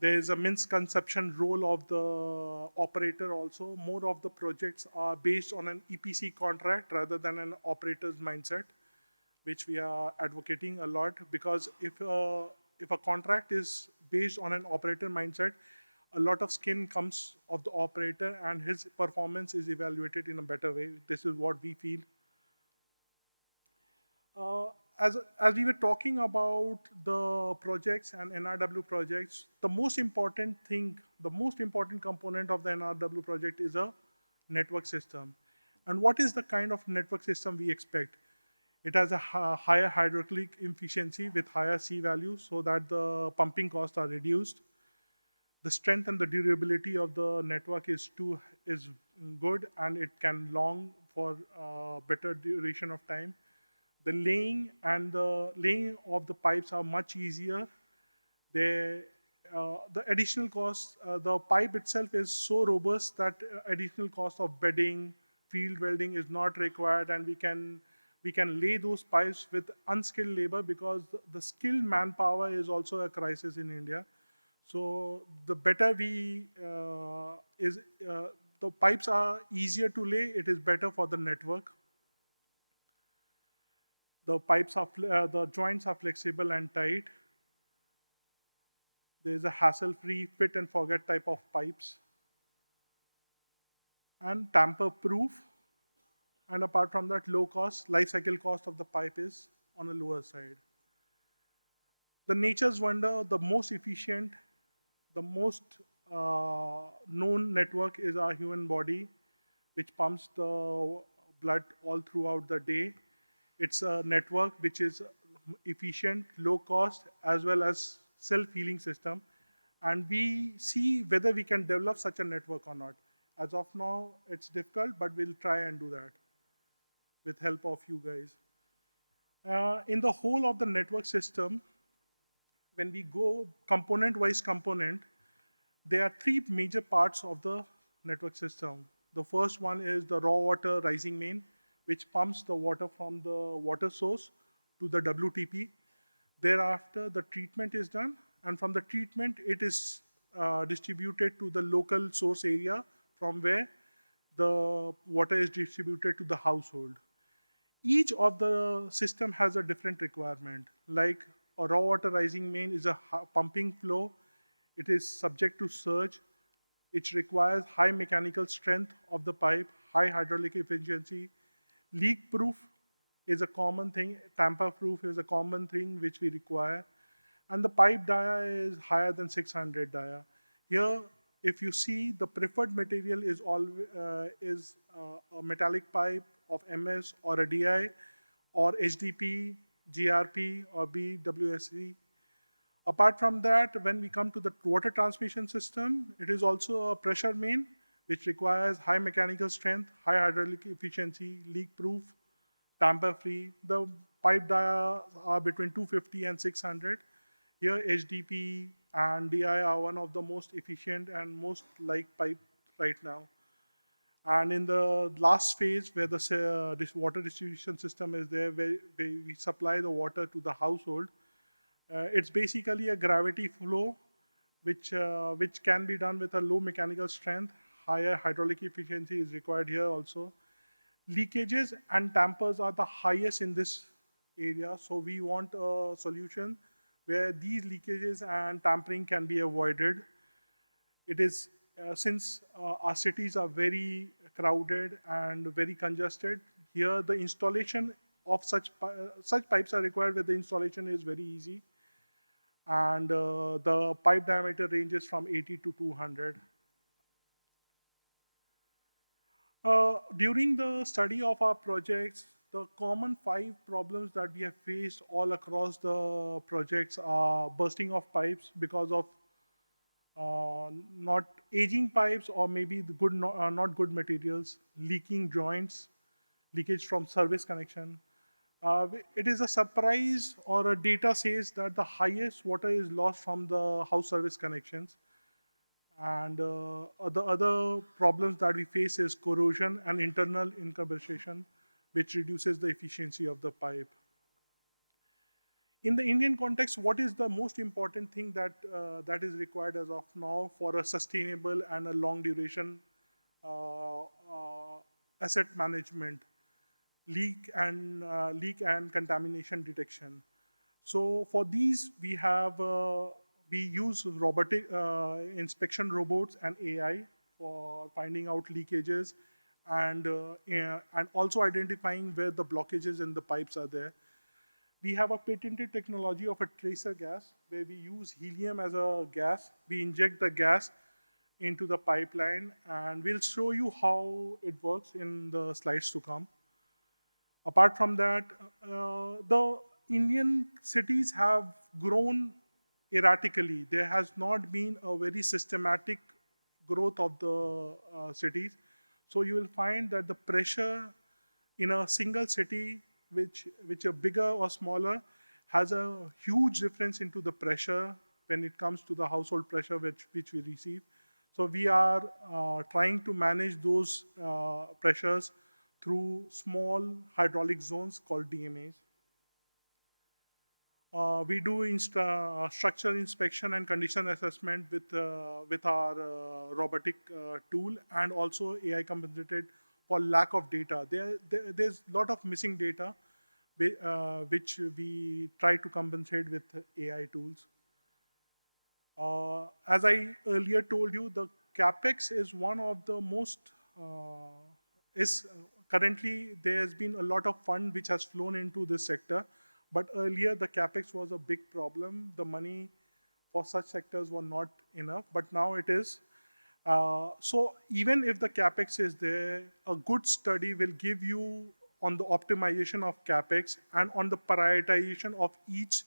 There is a misconception role of the operator also. More of the projects are based on an EPC contract rather than an operator's mindset, which we are advocating a lot, because if a contract is based on an operator mindset, a lot of skin comes of the operator and his performance is evaluated in a better way. This is what we feel. As we were talking about the projects and NRW projects, the most important thing, the most important component of the NRW project is a network system. And what is the kind of network system we expect? It has a higher hydraulic efficiency with higher C values so that the pumping costs are reduced. The strength and the durability of the network is good, and it can long for better duration of time. The laying of the pipes are much easier. The additional cost, the pipe itself is so robust that additional cost of bedding, field welding is not required, and we can lay those pipes with unskilled labor, because the skilled manpower is also a crisis in India. So the better the pipes are easier to lay, it is better for the network. The joints are flexible and tight. There is a hassle-free fit and forget type of pipes, and tamper-proof. And apart from that, low cost, life cycle cost of the pipe is on the lower side. The nature's wonder, the most efficient, the most known network is our human body, which pumps the blood all throughout the day. It's a network which is efficient, low cost, as well as self-healing system. And we see whether we can develop such a network or not. As of now, it's difficult, but we'll try and do that with help of you guys. In the whole of the network system, when we go component-wise component, there are three major parts of the network system. The first one is the raw water rising main, which pumps the water from the water source to the WTP. Thereafter, the treatment is done, and from the treatment, it is distributed to the local source area from where the water is distributed to the household. Each of the system has a different requirement. Like a raw water rising main is a pumping flow. It is subject to surge. It requires high mechanical strength of the pipe, high hydraulic efficiency. Leak proof is a common thing. Tamper proof is a common thing which we require. And the pipe dia is higher than 600 dia. Here, if you see, the preferred material is a metallic pipe of MS or a DI or HDP, GRP or BWSC. Apart from that, when we come to the water transmission system, it is also a pressure main, which requires high mechanical strength, high hydraulic efficiency, leak-proof, tamper-free. The pipe dia are between 250 and 600. Here, HDP and DI are one of the most efficient and most liked pipe right now. And in the last phase, where this water distribution system is there, where we supply the water to the household, it's basically a gravity flow, which can be done with a low mechanical strength. Higher hydraulic efficiency is required here also. Leakages and tampers are the highest in this area, so we want a solution where these leakages and tampering can be avoided. It is since our cities are very crowded and very congested. Here, the installation of such pipes are required, where the installation is very easy, and the pipe diameter ranges from 80 to 200. During the study of our projects, the common 5 problems that we have faced all across the projects are bursting of pipes because of not aging pipes, or maybe the not good materials, leaking joints, leakage from service connection. It is a surprise, or a data says that the highest water is lost from the house service connections. And the other problems that we face is corrosion and internal incrustation, which reduces the efficiency of the pipe. In the Indian context, what is the most important thing that is required as of now for a sustainable and a long duration asset management? Leak and contamination detection. So for these, we use robotic inspection robots and AI for finding out leakages, and also identifying where the blockages in the pipes are there. We have a patented technology of a tracer gas, where we use helium as a gas. We inject the gas into the pipeline, and we'll show you how it works in the slides to come. Apart from that, the Indian cities have grown erratically. There has not been a very systematic growth of the cities. So you will find that the pressure in a single city, which are bigger or smaller, has a huge difference into the pressure when it comes to the household pressure which we receive. So we are trying to manage those pressures through small hydraulic zones called DMAs. We do structural inspection and condition assessment with our robotic tool, and also AI compensated for lack of data. There's a lot of missing data, which we try to compensate with AI tools. As I earlier told you, the capex is one of the most is currently there has been a lot of fund which has flown into this sector, but earlier the capex was a big problem. The money for such sectors were not enough, but now it is. So even if the capex is there, a good study will give you on the optimization of capex and on the prioritization of each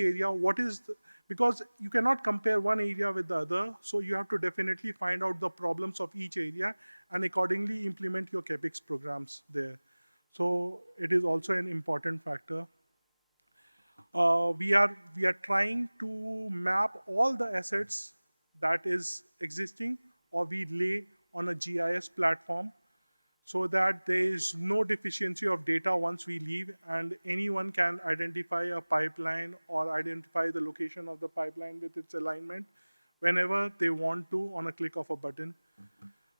area. Because you cannot compare one area with the other, so you have to definitely find out the problems of each area and accordingly implement your capex programs there. So it is also an important factor. We are trying to map all the assets that is existing, or we lay on a GIS platform, so that there is no deficiency of data once we leave, and anyone can identify a pipeline or identify the location of the pipeline with its alignment whenever they want to on a click of a button.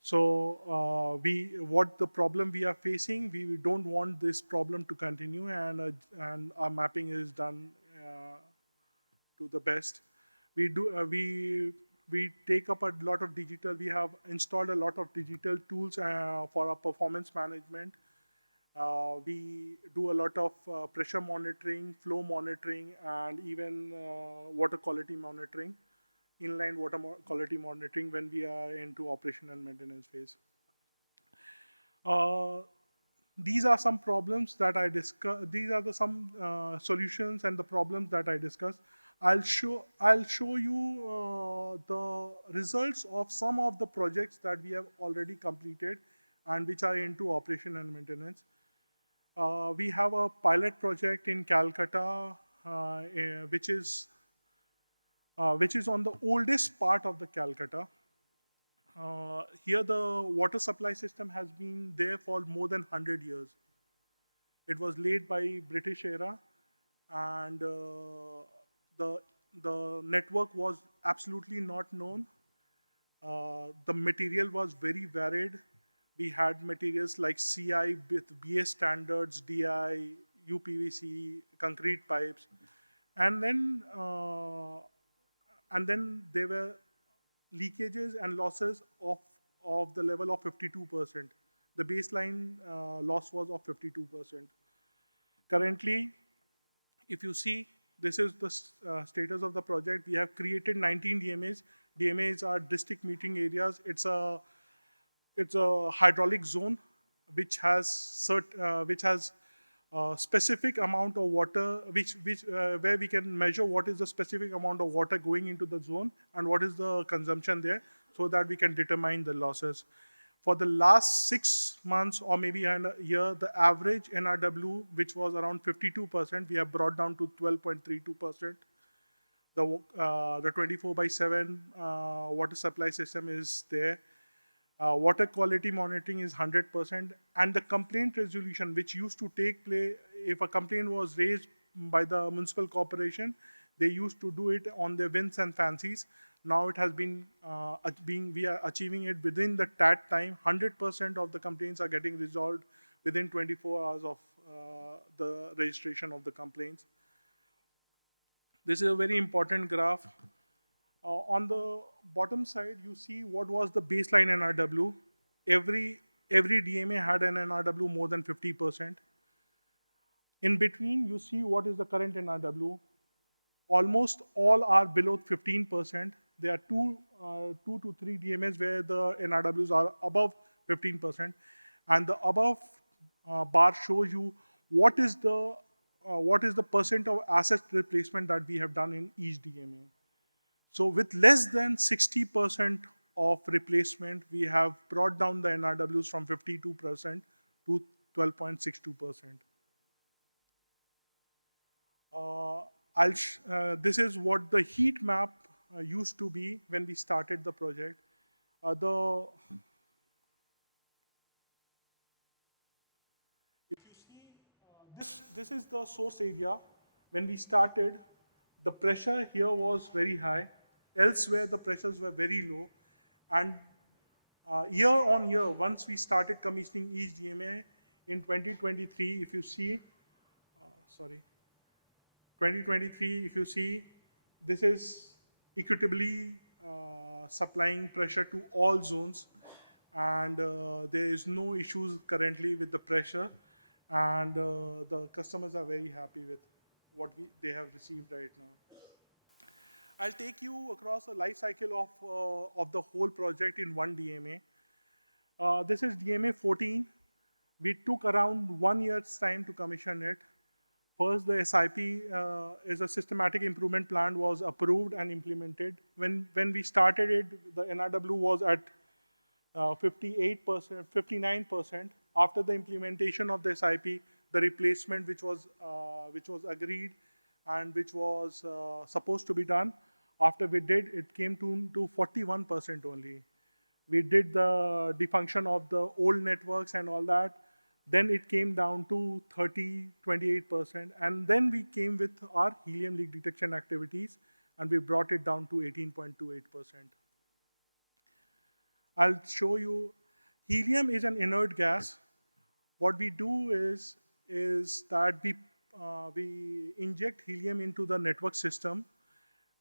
So what the problem we are facing, we don't want this problem to continue, and our mapping is done to the best. We take up a lot of digital. We have installed a lot of digital tools for our performance management. We do a lot of pressure monitoring, flow monitoring, and even water quality monitoring, inline water quality monitoring when we are into operation and maintenance phase. These are some problems that I discussed. These are some solutions and the problems that I discussed. I'll show you the results of some of the projects that we have already completed and which are into operation and maintenance. We have a pilot project in Calcutta, which is which is on the oldest part of the Calcutta. Here the water supply system has been there for more than 100 years. It was laid by British era, and the, the network was absolutely not known. The material was very varied. We had materials like CI with BS standards, DI, UPVC, concrete pipes, and then uh, there were leakages and losses of the level of 52%. The baseline loss was of 52%. Currently, if you see, this is the status of the project. We have created 19 DMAs. DMAs are district meeting areas. It's a hydraulic zone which has specific amount of water, where we can measure what is the specific amount of water going into the zone and what is the consumption there, so that we can determine the losses. For the last 6 months or maybe a year, the average NRW, which was around 52%, we have brought down to 12.32%. The 24/7 water supply system is there. Water quality monitoring is 100%, and the complaint resolution, which used to take place if a complaint was raised by the municipal corporation, they used to do it on their whims and fancies. Now it has been we are achieving it within the TAT time. 100% of the complaints are getting resolved within 24 hours of the registration of the complaints. This is a very important graph. On the bottom side, you see what was the baseline NRW. Every DMA had an NRW more than 50%. In between, you see what is the current NRW. Almost all are below 15%. There are two to three DMAs where the NRWs are above 15%, and the above bar shows you what is the percent of asset replacement that we have done in each DMA. So with less than 60% of replacement, we have brought down the NRWs from 52% to 12.62%. This is what the heat map used to be when we started the project. If you see, this is the source area. When we started, the pressure here was very high. Elsewhere, the pressures were very low. And year on year, once we started commissioning each DMA in 2023, if you see, 2023, if you see, this is equitably supplying pressure to all zones, and there is no issues currently with the pressure, and the customers are very happy with what they have received right now. I'll take you across the life cycle of the whole project in one DMA. This is DMA 14. We took around 1 year's time to commission it. First, the SIP is a systematic improvement plan was approved and implemented. When we started it, the NRW was at 58%, 59%. After the implementation of the SIP, the replacement which was agreed and which was supposed to be done, after we did, it came to 41% only. We did the defunction of the old networks and all that. Then it came down to 30, 28%. And then we came with our helium leak detection activities, and we brought it down to 18.28%. I'll show you. Helium is an inert gas. What we do is that we inject helium into the network system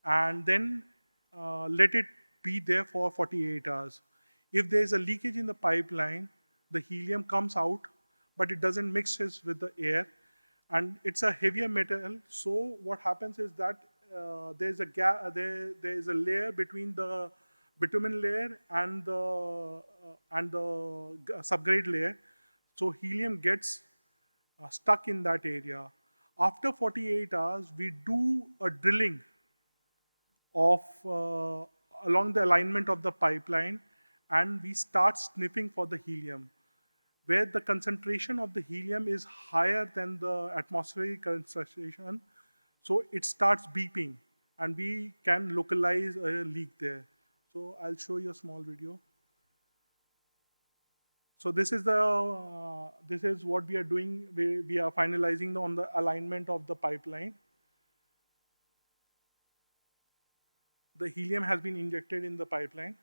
and then let it be there for 48 hours. If there's a leakage in the pipeline, the helium comes out, but it doesn't mix with the air, and it's a heavier metal. So what happens is that there's a layer between the bitumen layer and the subgrade layer. So helium gets stuck in that area. After 48 hours, we do a drilling of along the alignment of the pipeline, and we start sniffing for the helium. Where the concentration of the helium is higher than the atmospheric concentration, so it starts beeping. and we can localize a leak there. So I'll show you a small video. So this is what we are doing. We are finalizing on the alignment of the pipeline. The helium has been injected in the pipeline.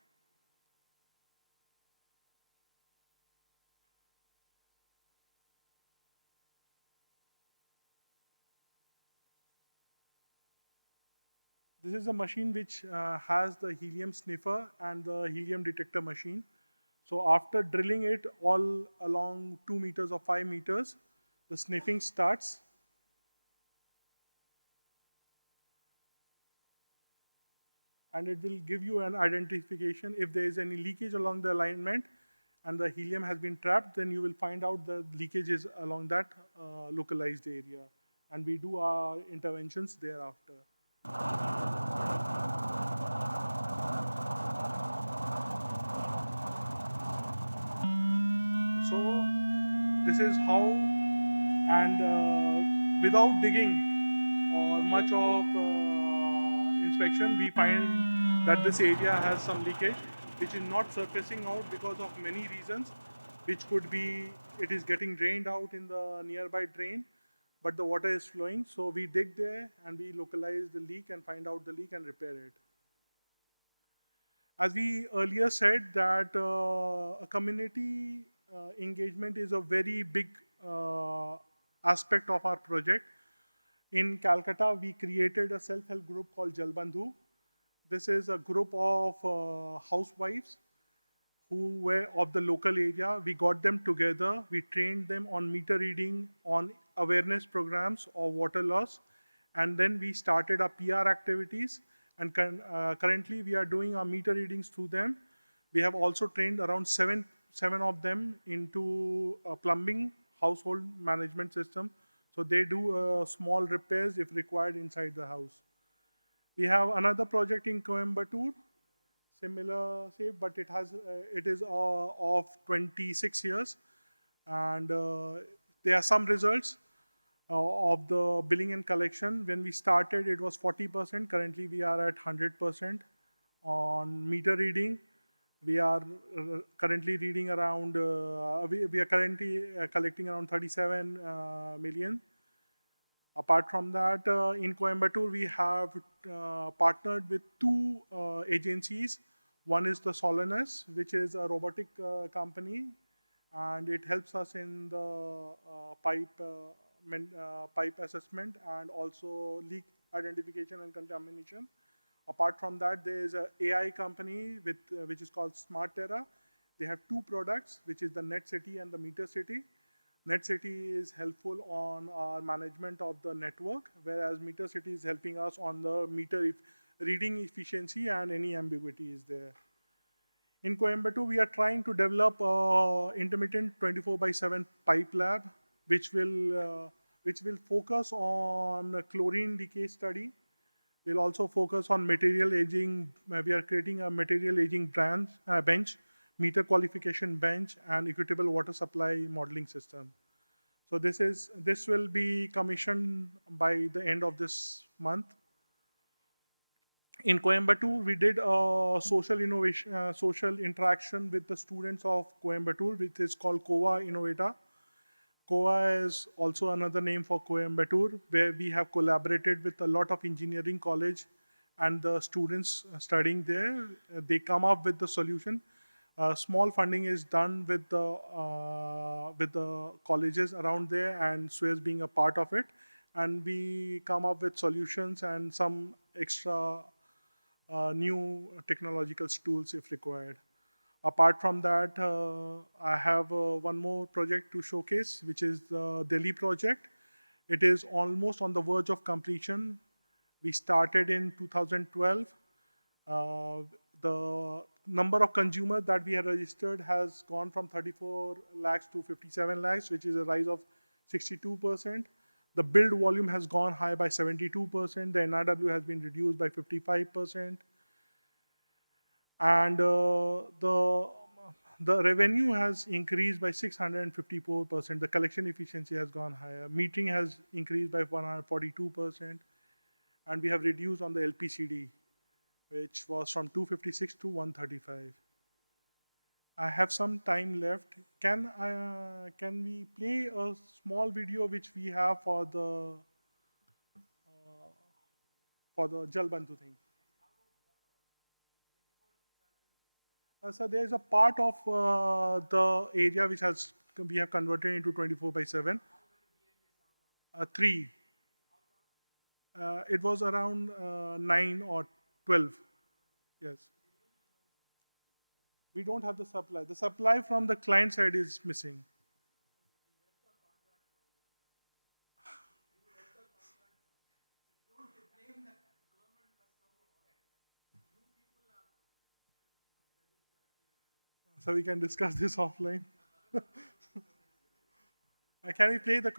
This is a machine which has the helium sniffer and the helium detector machine. So after drilling it all along 2 meters or 5 meters, the sniffing starts. And it will give you an identification. If there is any leakage along the alignment and the helium has been trapped, then you will find out the leakage is along that localized area. And we do our interventions thereafter. So this is how, and without digging or much of inspection, we find that this area has some leakage, which is not surfacing out because of many reasons, which could be it is getting drained out in the nearby drain, but the water is flowing. So we dig there and we localize the leak and find out the leak and repair it. As we earlier said that a community engagement is a very big aspect of our project. In Calcutta, we created a self-help group called Jalbandhu. This is a group of housewives who were of the local area. We got them together. We trained them on meter reading, on awareness programs of water loss, and then we started our PR activities. And currently, we are doing our meter readings through them. We have also trained around seven of them into a plumbing household management system. So they do small repairs if required inside the house. We have another project in Coimbatore, similar shape, but it is of 26 years, and there are some results of the billing and collection. When we started, it was 40%. Currently, we are at 100% on meter reading. We are currently reading around. We are currently collecting around 37 million. Apart from that, in Coimbatore, we have partnered with two agencies. One is the Solanus, which is a robotic company, and it helps us in the pipe assessment and also leak identification and contamination. Apart from that, there is an AI company which is called Smart Terra. They have two products, which is the Net City and the Meter City. Net City is helpful on our management of the network, whereas Meter City is helping us on the meter reading efficiency and any ambiguity is there. In Coimbatore, we are trying to develop intermittent 24/7 pipe lab, which will focus on chlorine decay study. We'll also focus on material aging. We are creating a material aging bench, meter qualification bench, and equitable water supply modeling system. So this will be commissioned by the end of this month. In Coimbatore, we did a social interaction with the students of Coimbatore, which is called COA Innovata. COA is also another name for Coimbatore, where we have collaborated with a lot of engineering college and the students studying there. They come up with the solution. Small funding is done with the colleges around there, and Suez being a part of it. And we come up with solutions and some extra new technological tools if required. Apart from that, I have one more project to showcase, which is the Delhi project. It is almost on the verge of completion. We started in 2012. The number of consumers that we have registered has gone from 34 lakhs to 57 lakhs, which is a rise of 62%. The build volume has gone high by 72%. The NRW has been reduced by 55%. And the revenue has increased by 654%. The collection efficiency has gone higher. Metering has increased by 142%. and we have reduced on the LPCD, which was from 256 to 135. I have some time left. Can we play a small video which we have for the Jal Bandhu thing? So there is a part of the area which we have converted into 24/7. 3. It was around 9 or 12. Yes. We don't have the supply. The supply from the client side is missing. So we can discuss this offline. Can we play the...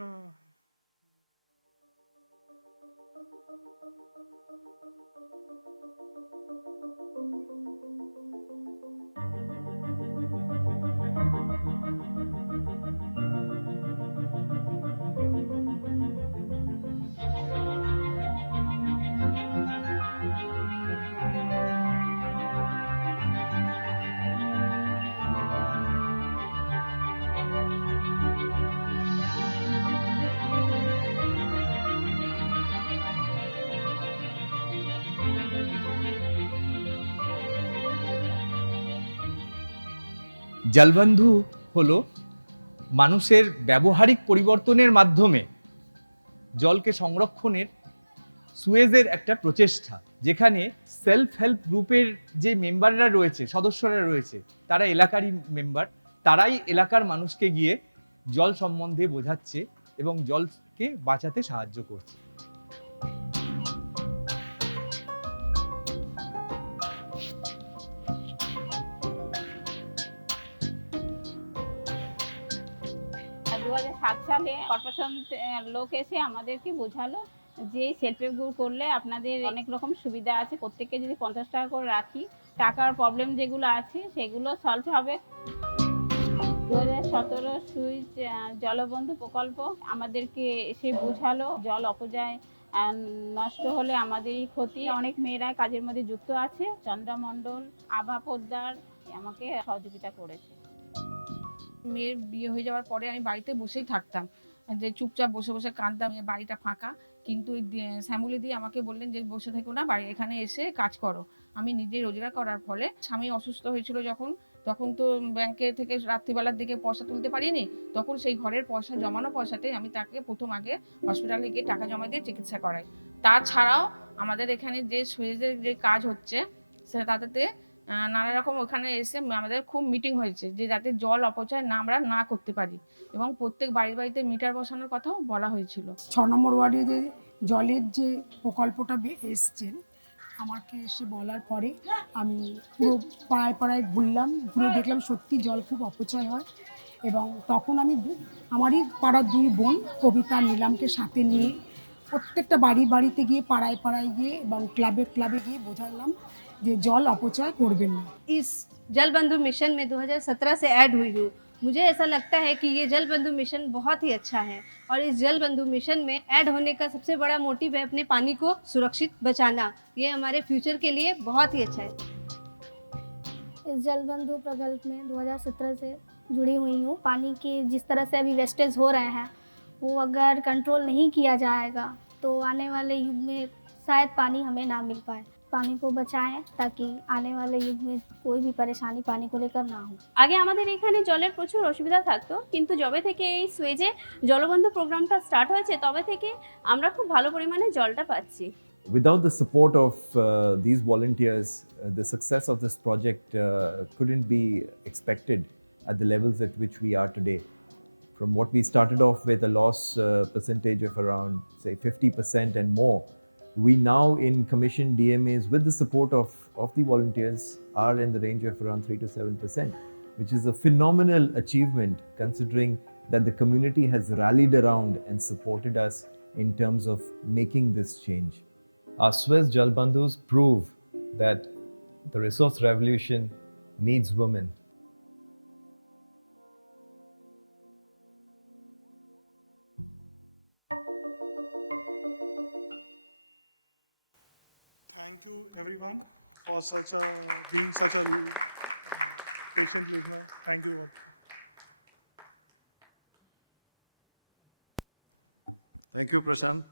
জলবন্ধু হলো মানুষের ব্যবহারিক পরিবর্তনের মাধ্যমে জলকে সংরক্ষণের সুয়েজের একটা প্রচেষ্টা, যেখানে সেলফ হেল্প গ্রুপের যে মেম্বাররা রয়েছে, সদস্যরা রয়েছে, তারা এলাকারই মেম্বার, তারাই এলাকার মানুষকে গিয়ে জল সম্বন্ধে বোঝাচ্ছে এবং জলকে বাঁচাতে সাহায্য করছে। সালে কর্পোরেশন লোক এসে আমাদেরকে বোঝালো যে সেলফ হেল্প গ্রুপ করলে আপনাদের অনেক রকম সুবিধা আছে, প্রত্যেককে যদি 50 টাকা করে রাখি, টাকার প্রবলেম যেগুলো আছে সেগুলো সলভ হবে। 2017 সুইচ জলবন্ধু প্রকল্প আমাদেরকে এসে বোঝালো জল অপচয় নষ্ট হলে আমাদেরই ক্ষতি। অনেক মেয়েরা কাজের মধ্যে যুক্ত আছে। চন্দ্রা মণ্ডল, আভা পোদ্দার আমাকে সহযোগিতা করেছে। মেয়ের বিয়ে হয়ে যাওয়ার পরে আমি বাড়িতে বসেই থাকতাম, যে চুপচাপ বসে বসে কাঁদতাম, বাড়িটা ফাঁকা। কিন্তু শ্যামলী দি আমাকে বললেন যে বসে থেকো না, বাড়ি এখানে এসে কাজ করো। আমি নিজে রোজগার করার ফলে স্বামী অসুস্থ হয়েছিল তখন তো ব্যাংকে থেকে রাত্রিবেলার দিকে পয়সা তুলতে পারিনি, তখন সেই ঘরের পয়সা জমানো পয়সাতে আমি তাকে প্রথম আগে হসপিটালে গিয়ে টাকা জমা দিয়ে চিকিৎসা করাই। তাছাড়াও আমাদের এখানে যে সুয়েজের যে কাজ হচ্ছে তাতে নানা রকম ওখানে এসে আমাদের খুব মিটিং হয়েছে যে যাতে জল অপচয় আমরা না করতে পারি, এবং প্রত্যেক বাড়িতে মিটার বসানোর কথাও বলা হয়েছিল। 6 নম্বর ওয়ার্ডে যে জলের যে প্রকল্পটা এসছেন, আমাকে এসে বলার পরে আমি পুরো পাড়ায় ঘুরে দেখলাম সত্যি জল খুব অপচয় হয়। এবং তখন আমি আমারই পাড়ার 2 বোন কবিতা নীলামকে সাথে নিয়ে প্রত্যেকটা বাড়িতে গিয়ে পাড়ায় গিয়ে এবং ক্লাবে গিয়ে বোঝালাম যে জল অপচয় করবেন না। इस जल बंधु मिशन में 2017 से ऐड हुई हूँ। मुझे ऐसा लगता है कि ये जल बंधु मिशन बहुत ही अच्छा है, और इस जल बंधु मिशन में ऐड होने का सबसे बड़ा मोटिव है अपने पानी को सुरक्षित बचाना। ये हमारे फ्यूचर के लिए बहुत ही अच्छा है। इस जल बंधु प्रकल्प में 2017 से जुड़ी हुई हूँ। पानी की जिस तरह से अभी वेस्टेज हो रहे हैं, वो अगर कंट्रोल नहीं किया जाएगा तो आने वाले युग में शायद पानी हमें ना मिल पाए। पानी को बचाएं ताकि आने वाले युग में कोई भी परेशानी पानी को लेकर ना हो। আগে আমাদের এখানে জলের প্রচুর অসুবিধা থাকতো, কিন্তু যবে থেকে এই সুয়েজে জলবন্ধু প্রোগ্রামটা স্টার্ট হয়েছে তবে থেকে আমরা খুব ভালো পরিমাণে জলটা পাচ্ছি। Without the support of these volunteers, the success of this project couldn't be expected at the levels at which we are today. From what we started off with, a loss percentage of around, say, 50% and more, we now in commission DMAs with the support of the volunteers are in the range of around 3 to 7%, which is a phenomenal achievement considering that the community has rallied around and supported us in terms of making this change. Our Suez Jal Bandhus prove that the resource revolution needs women. Thank you everyone for being such a patient listener. Thank you all. Thank you, Prashant.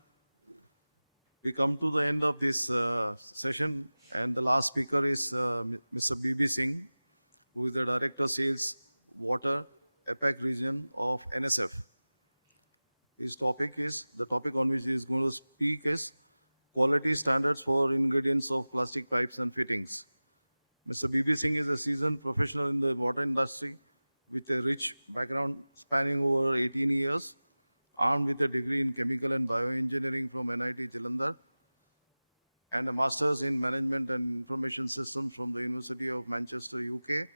We come to the end of this session, and the last speaker is Mr. B.B. Singh, who is the Director Sales Water APAC region of NSF. The topic on which he is going to speak is quality standards for ingredients of plastic pipes and fittings. Mr. B.B. Singh is a seasoned professional in the water industry with a rich background spanning over 18 years, armed with a degree in chemical and bioengineering from NIT Jalandhar and a master's in management and information systems from the University of Manchester, UK.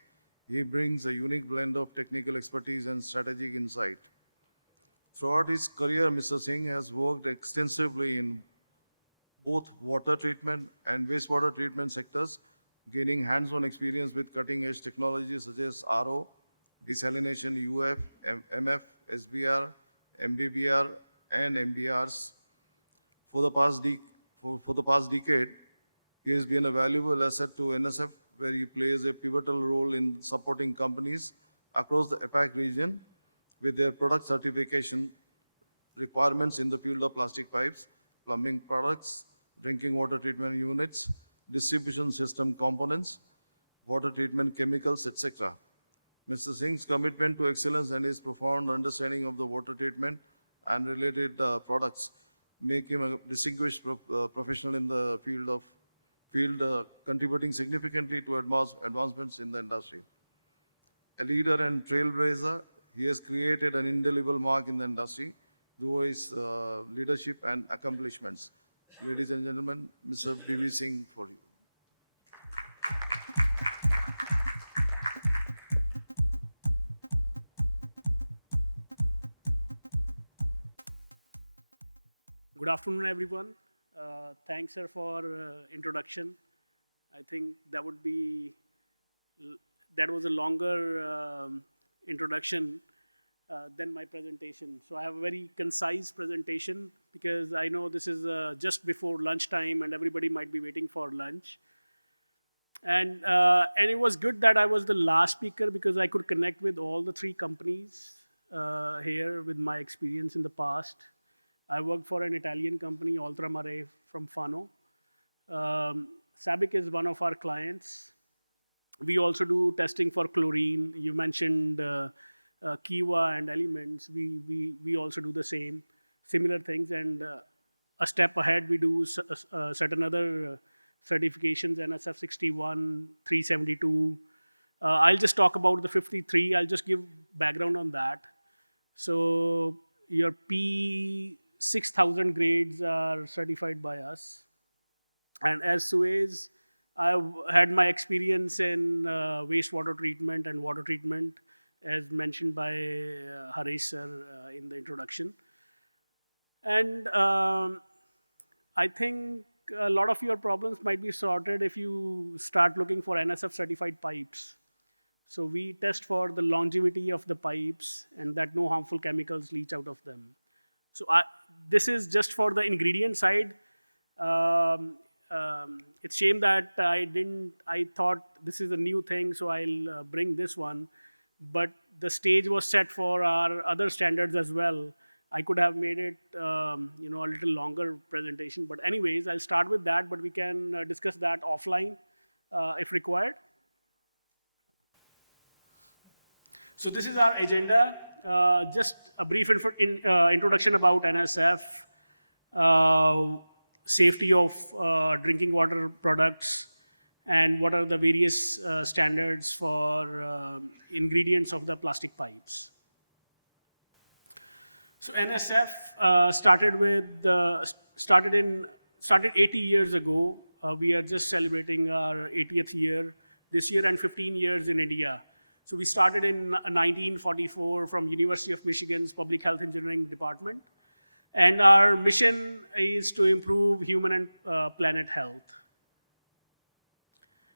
He brings a unique blend of technical expertise and strategic insight. Throughout his career, Mr. Singh has worked extensively in both water treatment and wastewater treatment sectors, gaining hands-on experience with cutting-edge technologies such as RO, desalination, UF, MF, SBR, MBBR, and MBRs. For the past decade, he has been a valuable asset to NSF, where he plays a pivotal role in supporting companies across the APAC region with their product certification requirements in the field of plastic pipes, plumbing products, drinking water treatment units, distribution system components, water treatment chemicals, etc. Mr. Singh's commitment to excellence and his profound understanding of the water treatment and related products make him a distinguished professional in the field, contributing significantly to advancements in the industry. A leader and trailblazer, he has created an indelible mark in the industry through his leadership and accomplishments. Ladies and gentlemen, Mr. B.B. Singh for you. Good afternoon, everyone. Thanks, sir, for introduction. I think that was a longer introduction than my presentation. So I have a very concise presentation because I know this is just before lunchtime and everybody might be waiting for lunch. And it was good that I was the last speaker because I could connect with all the three companies here with my experience in the past. I worked for an Italian company, Oltramare from Fano. SABIC is one of our clients. We also do testing for chlorine. You mentioned Kiva and Elements. We also do the similar things. And a step ahead, we do certain other certifications, NSF 61, 372. I'll just talk about the 53. I'll just give background on that. So your P6000 grades are certified by us. And as Suez, I've had my experience in wastewater treatment and water treatment, as mentioned by Harish sir in the introduction. And I think a lot of your problems might be sorted if you start looking for NSF certified pipes. So we test for the longevity of the pipes and that no harmful chemicals leach out of them. So this is just for the ingredient side. It's shame that I thought this is a new thing, so I'll bring this one. But the stage was set for our other standards as well. I could have made it, a little longer presentation. But anyways, I'll start with that, but we can discuss that offline if required. So this is our agenda. Just a brief introduction about NSF, safety of drinking water products, and what are the various standards for ingredients of the plastic pipes. So NSF started 80 years ago. We are just celebrating our 80th year this year and 15 years in India. So we started in 1944 from University of Michigan's Public Health Engineering Department. And our mission is to improve human and planet health.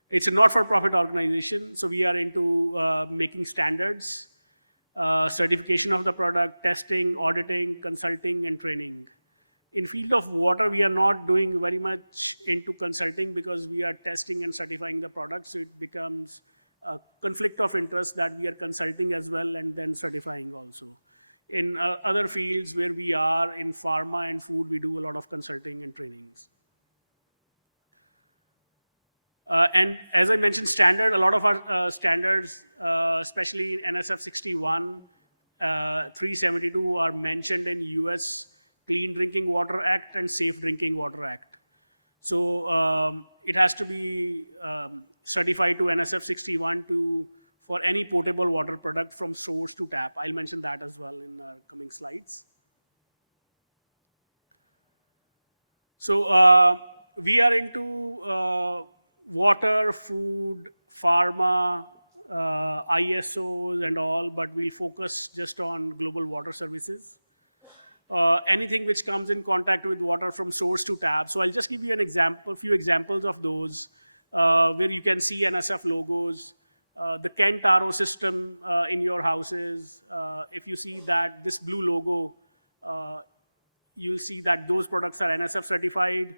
It's a not-for-profit organization, so we are into making standards, certification of the product, testing, auditing, consulting, and training. In field of water, we are not doing very much into consulting because we are testing and certifying the product. So it becomes a conflict of interest that we are consulting as well and then certifying also. In other fields where we are in pharma and food, we do a lot of consulting and trainings. And as I mentioned, a lot of our standards, especially in NSF 61, 372 are mentioned in US Clean Drinking Water Act and Safe Drinking Water Act. So it has to be certified to NSF 61 for any potable water product from source to tap. I'll mention that as well in our coming slides. So we are into water, food, pharma, ISOs and all, but we'll focus just on global water services. Anything which comes in contact with water from source to tap. So I'll just give you an example, a few examples of those where you can see NSF logos. The Kent RO system in your houses, if you see that this blue logo, you'll see that those products are NSF certified.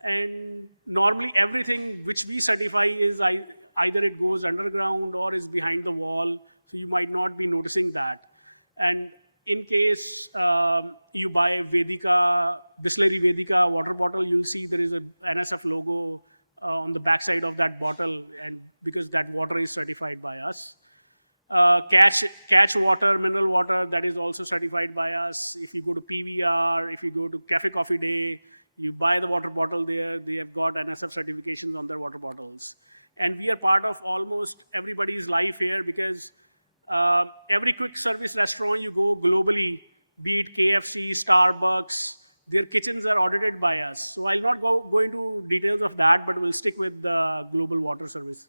And normally everything which we certify is either it goes underground or is behind the wall, so you might not be noticing that. And in case you buy Vedika, Bisleri Vedika water bottle, you'll see there is a NSF logo on the backside of that bottle, and because that water is certified by us. Catch water, mineral water, that is also certified by us. If you go to PVR, if you go to Cafe Coffee Day, you buy the water bottle there, they have got NSF certifications on their water bottles. And we are part of almost everybody's life here because every quick service restaurant you go globally, be it KFC, Starbucks, their kitchens are audited by us. So I'll not go into details of that, but we'll stick with the global water services.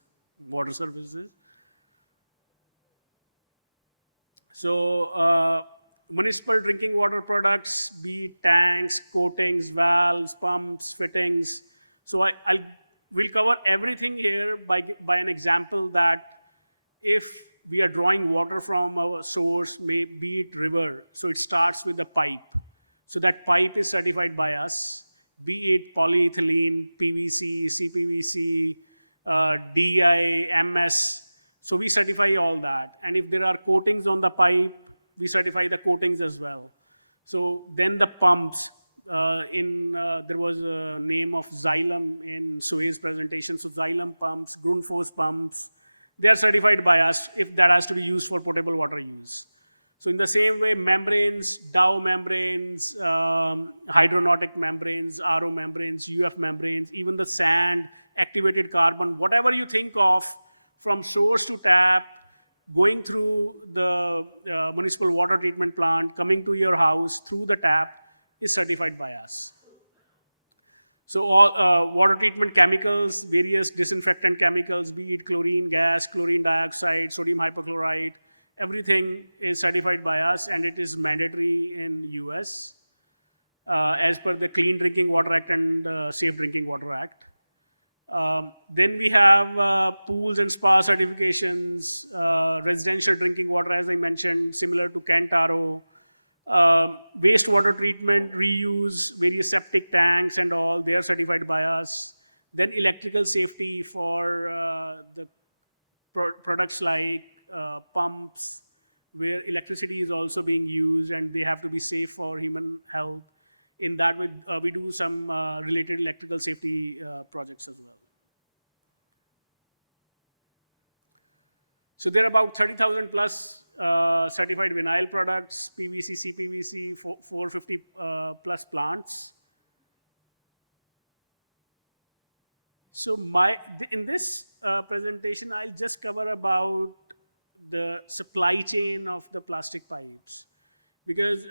So municipal drinking water products, be it tanks, coatings, valves, pumps, fittings. So we'll cover everything here by an example that if we are drawing water from a source, be it river, so it starts with a pipe. So that pipe is certified by us, be it polyethylene, PVC, CPVC, DI, MS. So we certify all that. And if there are coatings on the pipe, we certify the coatings as well. So then the pumps, there was a name of Xylem in Suez presentation. So Xylem pumps, Grundfos pumps, they are certified by us if that has to be used for potable water use. So in the same way, membranes, Dow membranes, hydronautic membranes, RO membranes, UF membranes, even the sand, activated carbon, whatever you think of from source to tap, going through the municipal water treatment plant, coming to your house through the tap is certified by us. So all water treatment chemicals, various disinfectant chemicals, be it chlorine gas, chlorine dioxide, sodium hypochlorite, everything is certified by us and it is mandatory in US as per the Clean Drinking Water Act and Safe Drinking Water Act. Then we have pools and spa certifications, residential drinking water, as I mentioned, similar to Kent RO, wastewater treatment, reuse, various septic tanks and all, they are certified by us. Then electrical safety for the products like pumps, where electricity is also being used and they have to be safe for human health. In that, we do some related electrical safety projects as well. So there are about 30,000 plus certified vinyl products, PVC, CPVC, 450 plus plants. So in this presentation, I'll just cover about the supply chain of the plastic pipes. Because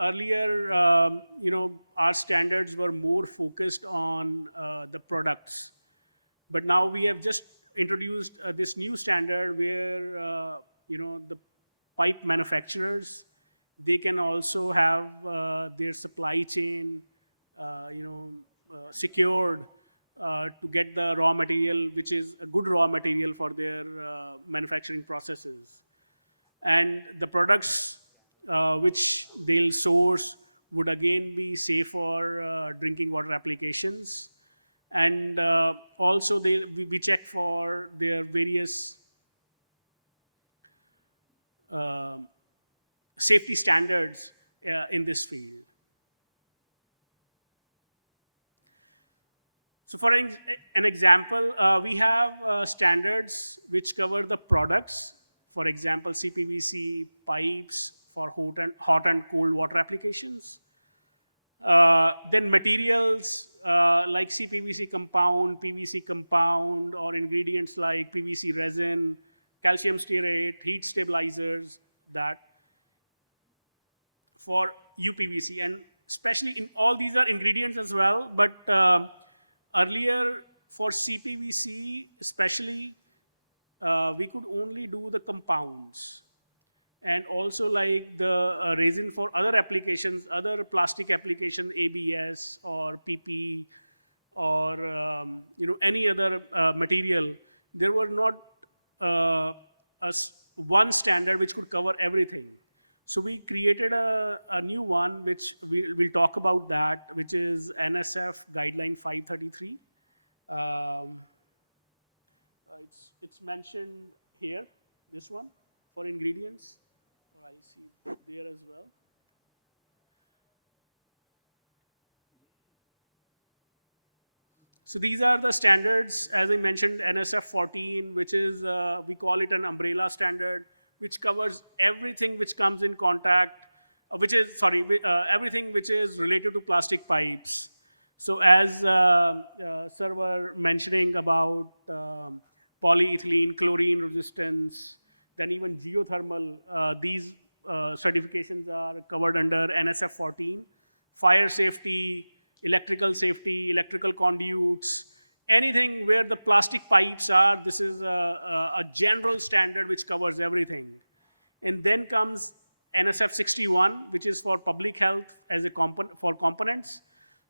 earlier, our standards were more focused on the products. But now we have just introduced this new standard where, the pipe manufacturers, they can also have their supply chain, secured to get the raw material, which is a good raw material for their manufacturing processes. And the products which they'll source would again be safe for drinking water applications. And also we check for their various safety standards in this field. So for an example, we have standards which cover the products. For example, CPVC pipes for hot and cold water applications. Then materials like CPVC compound, PVC compound, or ingredients like PVC resin, calcium stearate, heat stabilizers, that for UPVC. And especially in all these are ingredients as well, but earlier for CPVC especially, we could only do the compounds. And also like the resin for other applications, other plastic applications, ABS or PP or any other material, there were not one standard which could cover everything. So we created a new one, which we'll talk about that, which is NSF Guideline 533. It's mentioned here, this one, for ingredients. Or I see there as well. So these are the standards, as I mentioned, NSF 14, which is, we call it an umbrella standard, which covers everything which comes in contact, everything which is related to plastic pipes. So as sir were mentioning about polyethylene, chlorine resistance, then even geothermal, these certifications are covered under NSF 14. Fire safety, electrical conduits, anything where the plastic pipes are, this is a general standard which covers everything. And then comes NSF 61, which is for public health as a for components.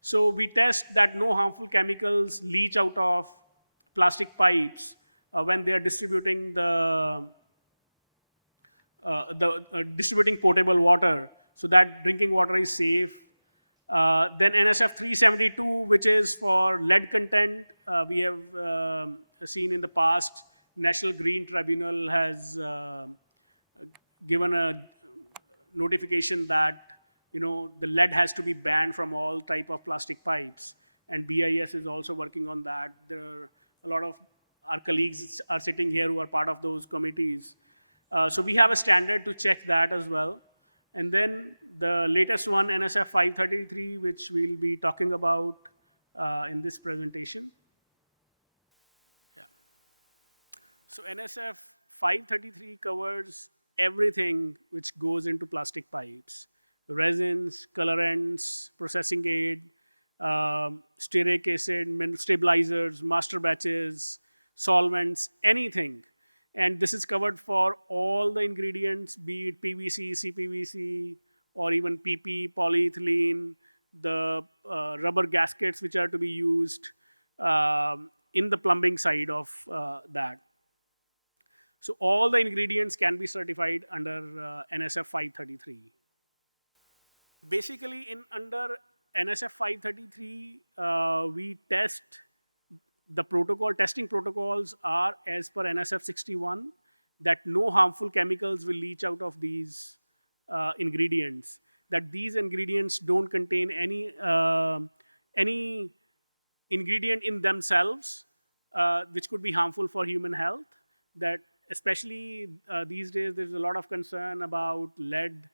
So we test that no harmful chemicals leach out of plastic pipes when they are distributing distributing potable water, so that drinking water is safe. Then NSF 372, which is for lead content. We have seen in the past, National Green Tribunal has given a notification that the lead has to be banned from all type of plastic pipes, and BIS is also working on that. There are a lot of our colleagues are sitting here who are part of those committees. So we have a standard to check that as well. And then the latest one, NSF 533, which we'll be talking about in this presentation. Yeah. So NSF 533 covers everything which goes into plastic pipes: resins, colorants, processing aid, stearic acid, stabilizers, master batches, solvents, anything. And this is covered for all the ingredients, be it PVC, CPVC, or even PP, polyethylene, the rubber gaskets which are to be used in the plumbing side of that. So all the ingredients can be certified under NSF 533. Basically, under NSF 533, we test the testing protocols are as per NSF 61, that no harmful chemicals will leach out of these ingredients, that these ingredients don't contain any ingredient in themselves which could be harmful for human health. That especially these days, there's a lot of concern about lead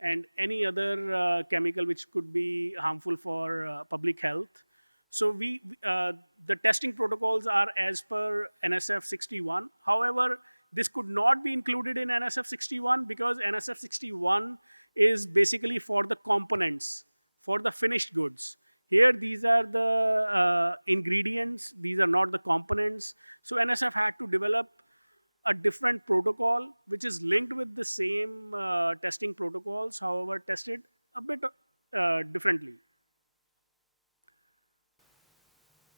and any other chemical which could be harmful for public health. So the testing protocols are as per NSF 61. However, this could not be included in NSF 61 because NSF 61 is basically for the components, for the finished goods. Here, these are the ingredients. These are not the components. So NSF had to develop a different protocol, which is linked with the same testing protocols, however, tested a bit differently.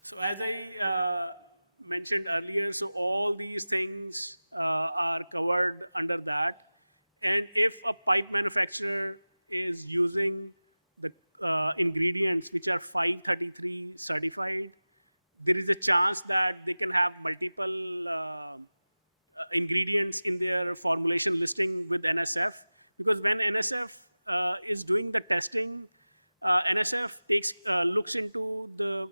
So as I mentioned earlier, so all these things are covered under that. And if a pipe manufacturer is using the ingredients which are 533 certified, there is a chance that they can have multiple ingredients in their formulation listing with NSF, because when NSF is doing the testing, NSF looks into the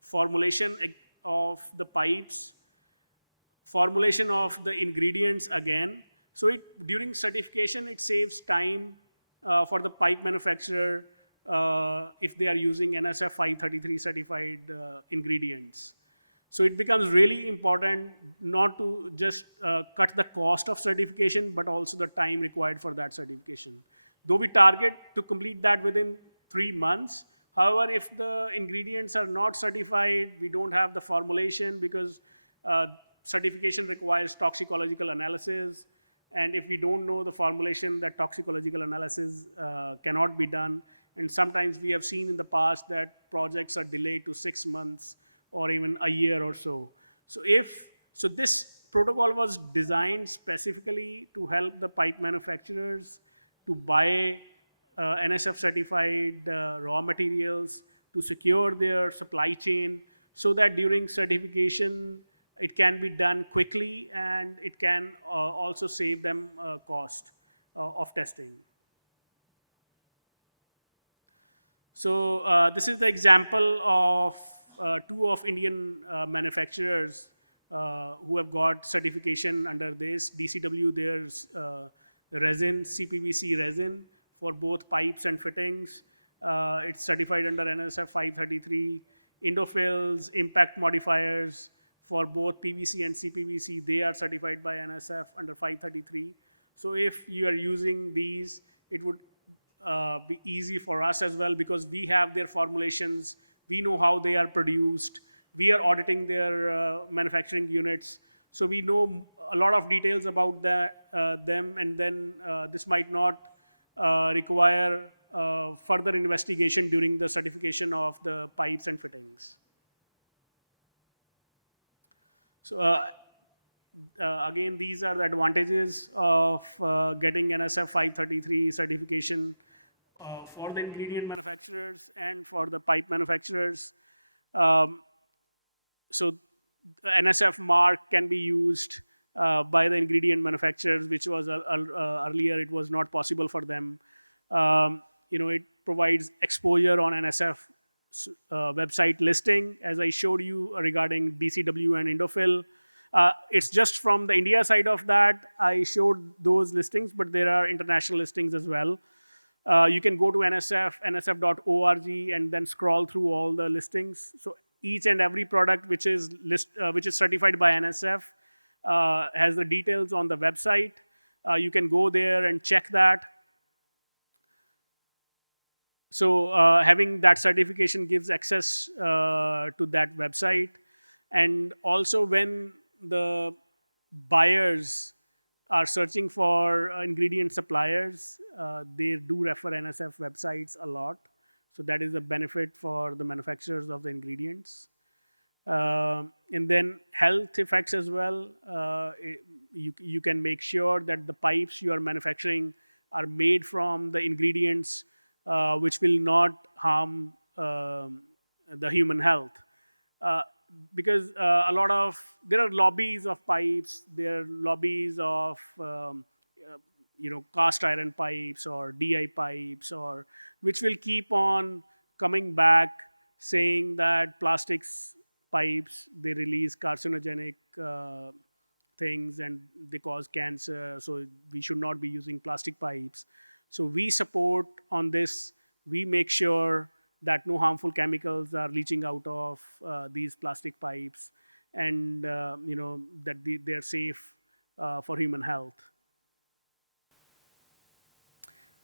formulation of the pipes, formulation of the ingredients again. So during certification, it saves time for the pipe manufacturer if they are using NSF 533 certified ingredients. So it becomes really important not to just cut the cost of certification, but also the time required for that certification. Though we target to complete that within 3 months, however, if the ingredients are not certified, we don't have the formulation, because certification requires toxicological analysis. And if we don't know the formulation, that toxicological analysis cannot be done. And sometimes we have seen in the past that projects are delayed to 6 months or even a year or so. So this protocol was designed specifically to help the pipe manufacturers to buy NSF certified raw materials, to secure their supply chain, so that during certification it can be done quickly, and it can also save them cost of testing. So this is the example of 2 of Indian manufacturers who have got certification under this. DCW, there's resin, CPVC resin for both pipes and fittings. It's certified under NSF 533. Indofil's impact modifiers for both PVC and CPVC, they are certified by NSF under 533. So if you are using these, it would be easy for us as well, because we have their formulations, we know how they are produced, we are auditing their manufacturing units, so we know a lot of details about them, and then this might not require further investigation during the certification of the pipes and fittings. So again, these are the advantages of getting NSF 533 certification for the ingredient manufacturers and for the pipe manufacturers. So NSF mark can be used by the ingredient manufacturers, which was earlier it was not possible for them. It provides exposure on NSF website listing, as I showed you regarding DCW and Indofil. It's just from the India side of that I showed those listings, but there are international listings as well. You can go to nsf.org, and then scroll through all the listings. So each and every product which is certified by NSF has the details on the website. You can go there and check that. So having that certification gives access to that website. And also, when the buyers are searching for ingredient suppliers, they do refer NSF websites a lot. So that is a benefit for the manufacturers of the ingredients. And then health effects as well. You can make sure that the pipes you are manufacturing are made from the ingredients which will not harm the human health. Because there are lobbies of pipes, there are lobbies of cast iron pipes or DI pipes, or which will keep on coming back saying that plastics pipes, they release carcinogenic things and they cause cancer, so we should not be using plastic pipes. So we support on this. We make sure that no harmful chemicals are leaching out of these plastic pipes, and that they're safe for human health.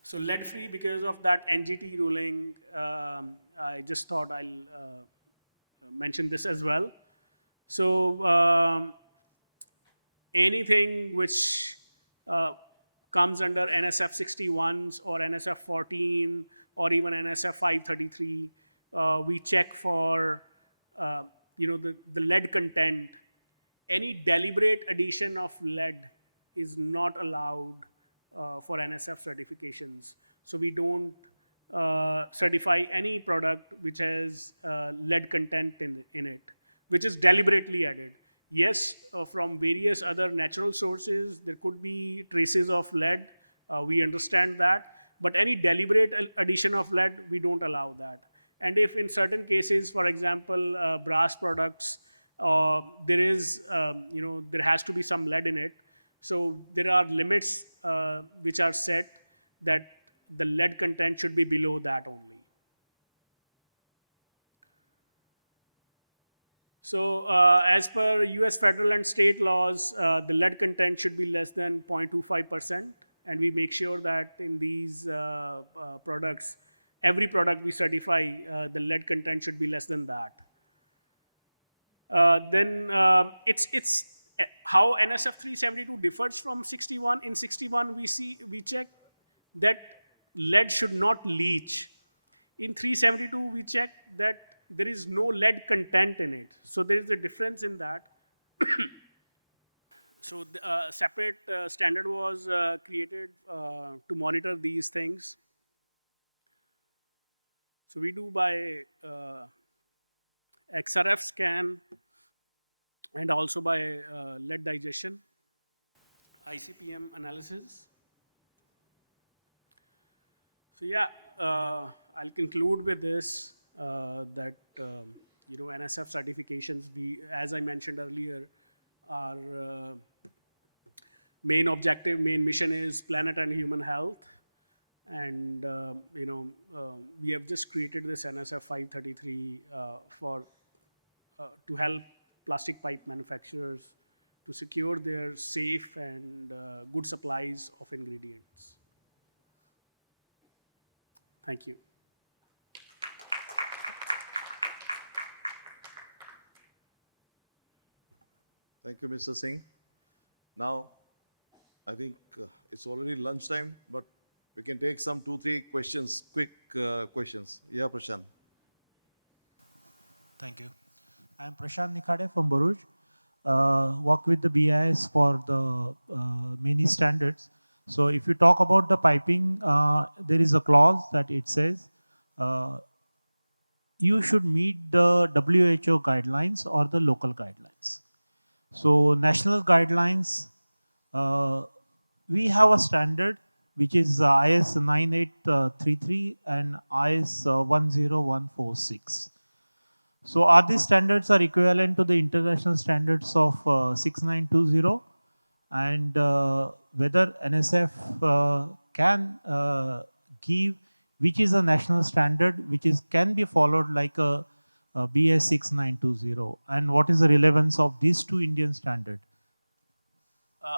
So lead-free, because of that NGT ruling, I just thought I'll mention this as well. So anything which comes under NSF 61s or NSF 14 or even NSF 533, we check for the lead content. Any deliberate addition of lead is not allowed for NSF certifications. So we don't certify any product which has lead content in it, which is deliberately added. Yes, from various other natural sources, there could be traces of lead. We understand that. But any deliberate addition of lead, we don't allow that. And if in certain cases, for example, brass products, there is, there has to be some lead in it. So there are limits which are set that the lead content should be below that only. So as per US federal and state laws, the lead content should be less than 0.25%. And we make sure that in these products, every product we certify, the lead content should be less than that. Then it's how NSF 372 differs from 61. In 61, we check that lead should not leach. In 372, we check that there is no lead content in it. So there is a difference in that. So a separate standard was created to monitor these things. So we do by XRF scan and also by lead digestion, ICPM analysis. So yeah, I'll conclude with this, that NSF certifications, as I mentioned earlier, our main objective, main mission is planet and human health. And we have just created this NSF 533 to help plastic pipe manufacturers to secure their safe and good supplies of ingredients. Thank you. Thank you, Mr. Singh. Now, I think it's already lunchtime, but we can take some 2-3 questions, quick questions. Yeah, Prashant. Thank you. I am Prashant Nikhade from Baruch. Work with the BIS for the many standards. So if you talk about the piping, there is a clause that it says you should meet the WHO guidelines or the local guidelines. So national guidelines, we have a standard which is IS 9833 and IS 10146. So are these standards are equivalent to the international standards of 6920, and whether NSF can give which is a national standard which can be followed like a BS 6920, and what is the relevance of these two Indian standards?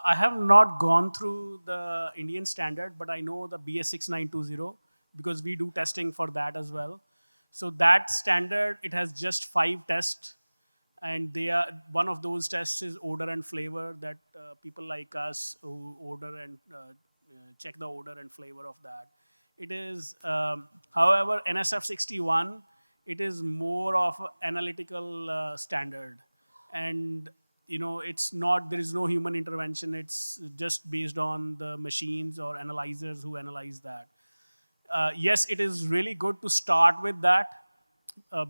I have not gone through the Indian standard, but I know the BS 6920 because we do testing for that as well. So that standard, it has just 5 tests, and one of those tests is odor and flavor, that people like us who order and check the odor and flavor of that. It is, however, NSF 61, it is more of an analytical standard, and it's not, there is no human intervention. It's just based on the machines or analyzers who analyze that. Yes, it is really good to start with that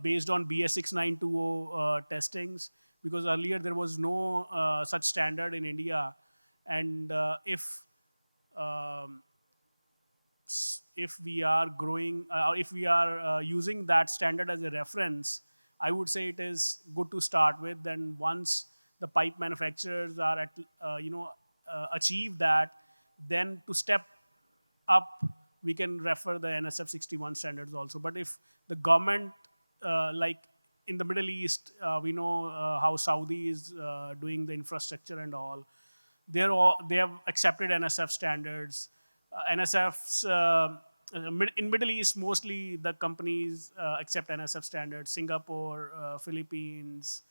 based on BS 6920 testings, because earlier there was no such standard in India. And if we are growing, if we are using that standard as a reference, I would say it is good to start with. Then once the pipe manufacturers are at, achieve that, then to step up, we can refer the NSF 61 standards also. But if the government, like in the Middle East, we know how Saudi is doing the infrastructure and all. They have accepted NSF standards. NSF's, in Middle East, mostly the companies accept NSF standards. Singapore, Philippines,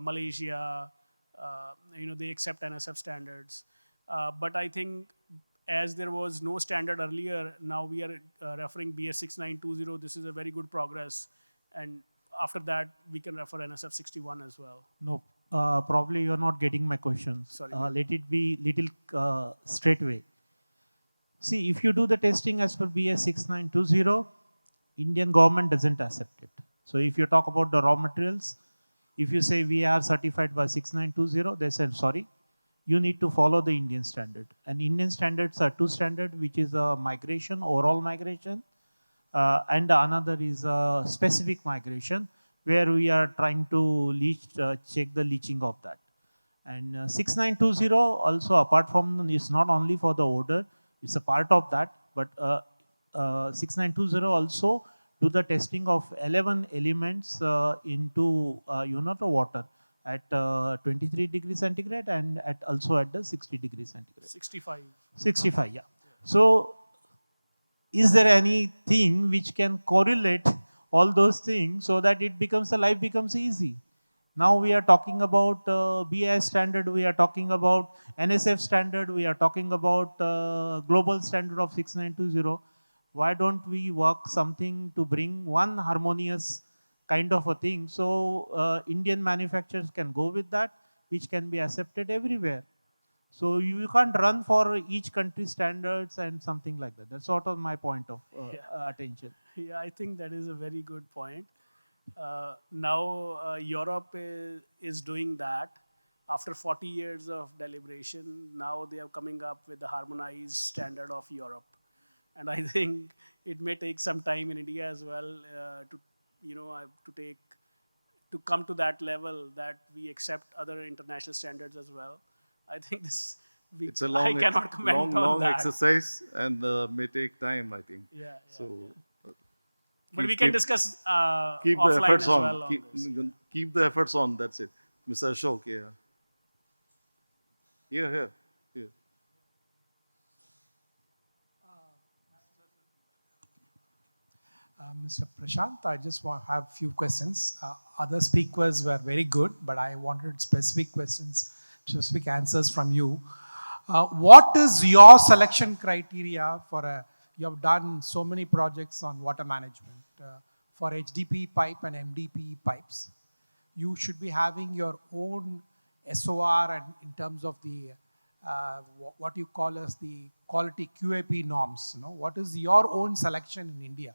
Malaysia, they accept NSF standards. But I think as there was no standard earlier, now we are referring BS 6920. This is a very good progress. And after that, we can refer NSF 61 as well. No, probably you're not getting my question. Sorry. Let it be little straight away. See, if you do the testing as per BS 6920, Indian government doesn't accept it. So if you talk about the raw materials, if you say we are certified by 6920, they said, sorry, you need to follow the Indian standard. And Indian standards are two standards, which is a migration, overall migration, and another is a specific migration, where we are trying to check the leaching of that. And 6920 also, apart from, is not only for the odor, it's a part of that, but 6920 also do the testing of 11 elements into the water at 23 degrees centigrade and also at the 60 degrees centigrade. 65. 65, yeah. So is there anything which can correlate all those things so that it becomes, the life becomes easy? Now we are talking about BIS standard, we are talking about NSF standard, we are talking about global standard of 6920. Why don't we work something to bring one harmonious kind of a thing so Indian manufacturers can go with that, which can be accepted everywhere. So you can't run for each country's standards and something like that. That's sort of my point of attention. Yeah, I think that is a very good point. Now Europe is doing that. After 40 years of deliberation, now they are coming up with the harmonized standard of Europe. And I think it may take some time in India as well to come to that level that we accept other international standards as well. I think it's a long, I cannot comment long on that. exercise and may take time, I think. Yeah. So, but we can discuss keep offline the efforts as on. well on this. Keep the efforts on. That's it, Mr. Ashok. Here. Mr. Prashant, I just have a few questions. Other speakers were very good, but I wanted specific questions, specific answers from you. What is your selection criteria for you have done so many projects on water management for HDP pipe and MDP pipes. You should be having your own SOR and in terms of the what you call as the quality QAP norms. What is your own selection in India?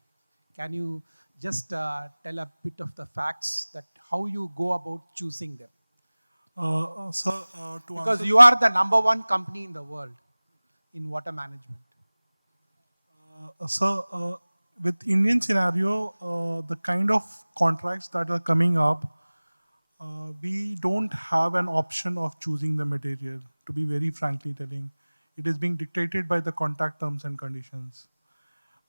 Can you just tell a bit of the facts that how you go about choosing them? Because you are the #1 company in the world in water management. With Indian scenario, the kind of contracts that are coming up, we don't have an option of choosing the material, to be very frankly telling. It is being dictated by the contract terms and conditions.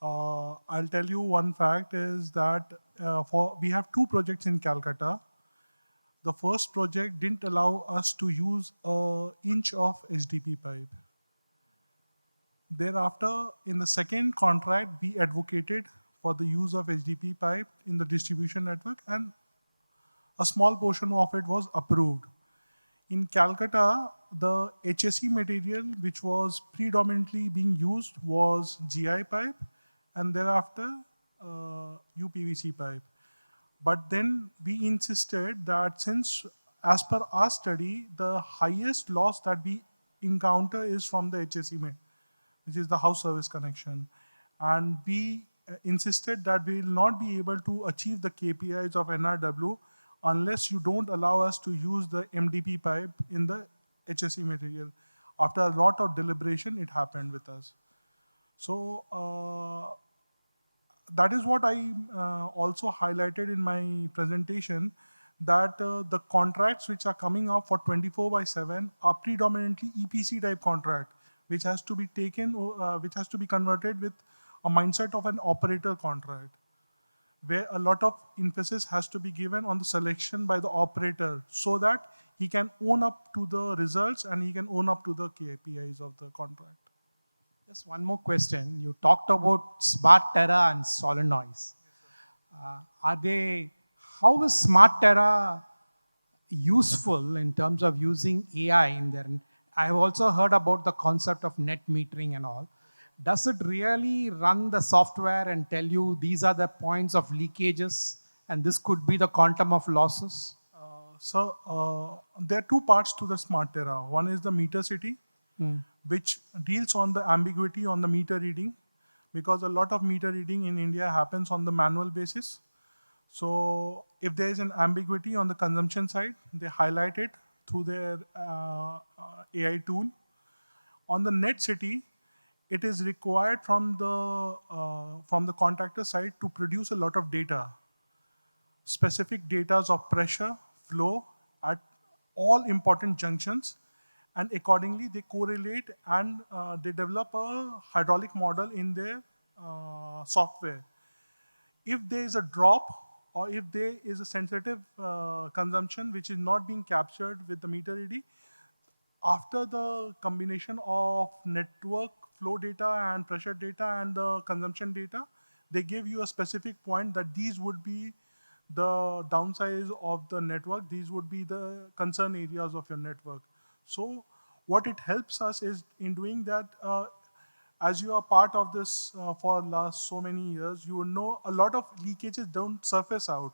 I'll tell you one fact is that we have 2 projects in Calcutta. The first project didn't allow us to use an inch of HDP pipe. Thereafter, in the second contract, we advocated for the use of HDP pipe in the distribution network, and a small portion of it was approved. In Calcutta, the HSE material which was predominantly being used was GI pipe, and thereafter UPVC pipe. But then we insisted that since, as per our study, the highest loss that we encounter is from the HSE, which is the house service connection. And we insisted that we will not be able to achieve the KPIs of NRW unless you don't allow us to use the MDP pipe in the HSE material. After a lot of deliberation, it happened with us. So that is what I also highlighted in my presentation, that the contracts which are coming up for 24/7 are predominantly EPC type contract, which has to be taken, which has to be converted with a mindset of an operator contract, where a lot of emphasis has to be given on the selection by the operator so that he can own up to the results and he can own up to the KPIs of the contract. Just one more question. You talked about Smart Terra and Solenoids. How is Smart Terra useful in terms of using AI in there? I have also heard about the concept of net metering and all. Does it really run the software and tell you these are the points of leakages and this could be the quantum of losses? There are 2 parts to the Smart Terra. One is the Meter City, which deals on the ambiguity on the meter reading. because a lot of meter reading in India happens on the manual basis. So if there is an ambiguity on the consumption side, they highlight it through their AI tool. On the net city, it is required from the contractor side to produce a lot of data, specific data of pressure, flow at all important junctions, and accordingly they correlate and they develop a hydraulic model in their software. If there is a drop or if there is a sensitive consumption which is not being captured with the meter reading, after the combination of network flow data and pressure data and the consumption data, they give you a specific point that these would be the downsides of the network, these would be the concern areas of your network. So what it helps us is in doing that, as you are part of this for last so many years, you know a lot of leakages don't surface out.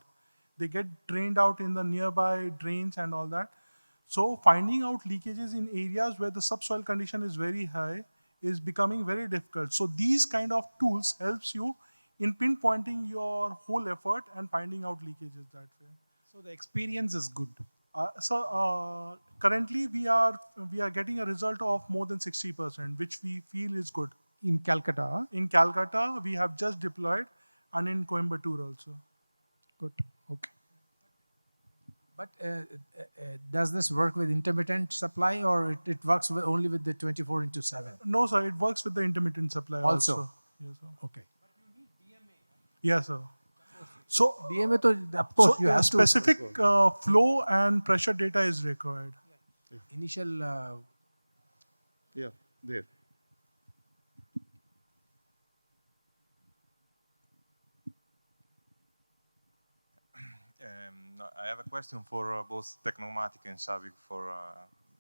They get drained out in the nearby drains and all that. So finding out leakages in areas where the subsoil condition is very high is becoming very difficult. So these kind of tools helps you in pinpointing your whole effort and finding out leakages that way. So the experience is good. Currently we are getting a result of more than 60%, which we feel is good. In Calcutta? In Calcutta, we have just deployed, and in Coimbatore also. Good, okay. But does this work with intermittent supply, or it works only with the 24/7? No, sir, it works with the intermittent supply also. Yes, sir. Okay. Yes, sir. So DMA, of course, you have specific flow and pressure data is required. Initial. Yeah, there. I have a question for both Technomatic and Sabic for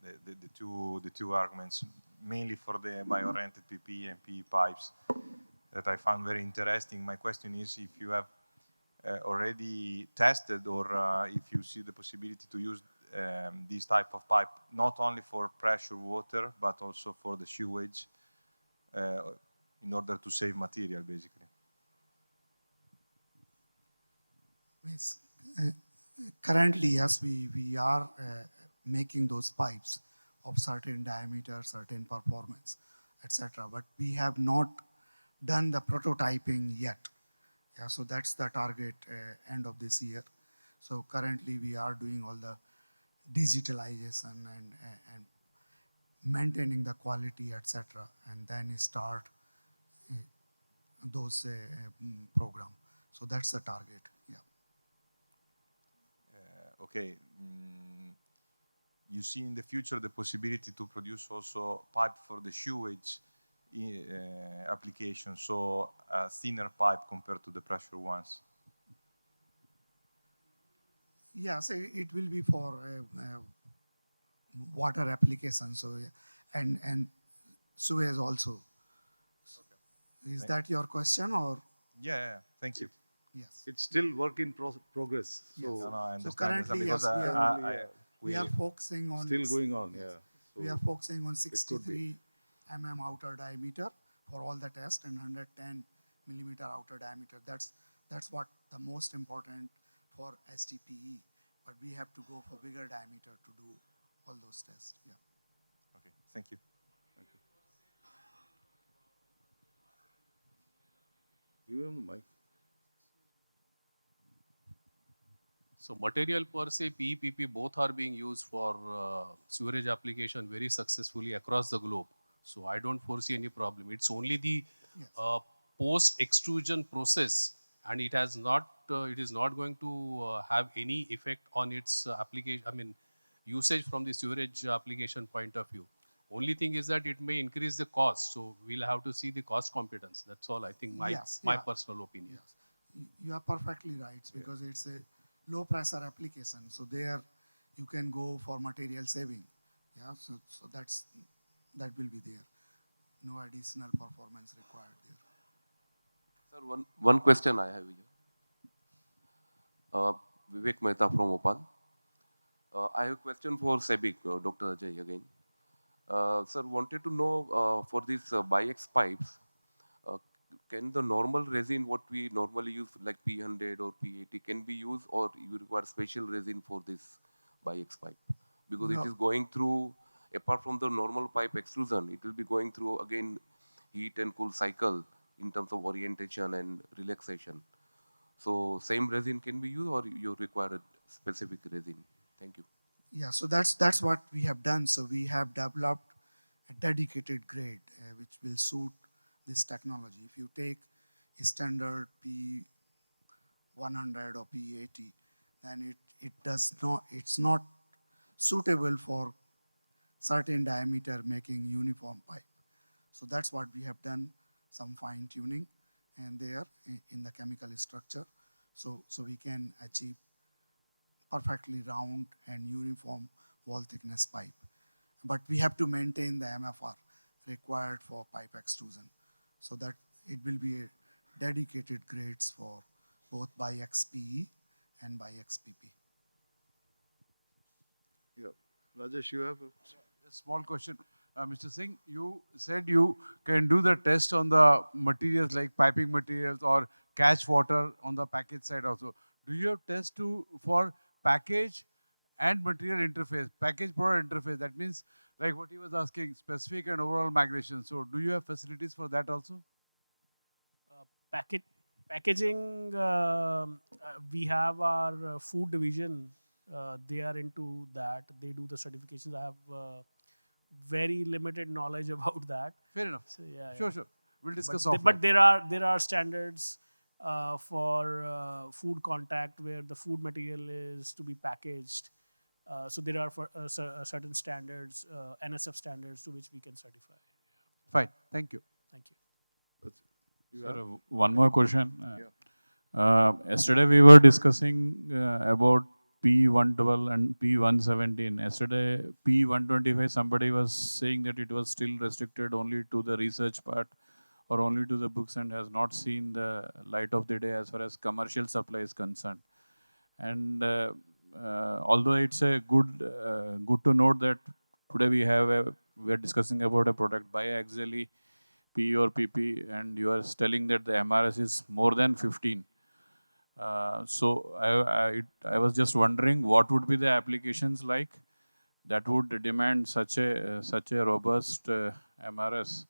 the two arguments, mainly for the bio-oriented PP and PE pipes that I found very interesting. My question is if you have already tested or if you see the possibility to use this type of pipe not only for pressure water but also for the sewage in order to save material, basically. Currently, yes, we are making those pipes of certain diameter, certain performance, etc. But we have not done the prototyping yet. Yeah, so that's the target end of this year. So currently we are doing all the digitalization and maintaining the quality, etc. And then start those program. So that's the target. Yeah. Okay. You see in the future the possibility to produce also pipe for the sewage application, so a thinner pipe compared to the pressure ones? Yes, it will be for water application. So and sewage also. Okay. Is that your question or? Yeah, thank you. Yes. It's still work in progress. Yes. So, I understand. So currently, because yes, we are focusing on still going on. Yes. Yeah. So we are focusing on 63 outer diameter for all the tests and 110 millimeter outer diameter. That's what the most important for STPE. But we have to go for bigger diameter to do all those tests. Yeah. Okay. Thank you. Give him the mic. So material per se, PE, PP, both are being used for sewerage application very successfully across the globe. So I don't foresee any problem. It's only the post-extrusion process, and it has not. It is not going to have any effect on its application. I mean, usage from the sewerage application point of view. Only thing is that it may increase the cost. So we'll have to see the cost competence. That's all. I think my personal opinion. Yes. You are perfectly right because it's a low pressure application. So there you can go for material saving. Yeah. So that will be there. No additional performance required there. Sir, one question I have here. Vivek Mehta from Opal. I have a question for Sabic, Dr. Ajay again. Sir, wanted to know for these BIX pipes, can the normal resin, what we normally use, like P100 or P80, can be used, or you require special resin for this bi-X pipe? Because No. it is going through, apart from the normal pipe extrusion, it will be going through again heat and cool cycle in terms of orientation and relaxation. So same resin can be used, or you require a specific resin? Thank you. Yeah, so that's what we have done. So we have developed a dedicated grade which will suit this technology. If you take a standard P100 or P80, then it does not, it's not suitable for certain diameter making uniform pipe. So that's what we have done, some fine tuning and there in the chemical structure. So we can achieve perfectly round and uniform wall thickness pipe. But we have to maintain the MFR required for pipe extrusion, so that it will be a dedicated grades for both bi-XPE and bi-XPP. Yeah. Rajesh, you have A small question. Mr. Singh, you said you can do the test on the materials like piping materials or catch water on the package side also. Do you have test for package and material interface, package product interface? That means like what he was asking, specific and overall migration. So do you have facilities for that also? Packaging, we have our food division. They are into that. They do the certifications. I have very limited knowledge about that. Fair enough. So, yeah, Sure, yeah. sure. We'll discuss But, offline. but there are standards for food contact where the food material is to be packaged. So there are certain standards, NSF standards to which we can certify. Fine. Thank you. Thank you. Sir, one more question. Yeah. Yesterday we were discussing about P112 and P117. Yesterday P125, somebody was saying that it was still restricted only to the research part or only to the books and has not seen the light of the day as far as commercial supply is concerned. And although it's a good to note that today we are discussing about a product biaxially P or PP, and you are telling that the MRS is more than 15. So I was just wondering what would be the applications like that would demand such a robust MRS,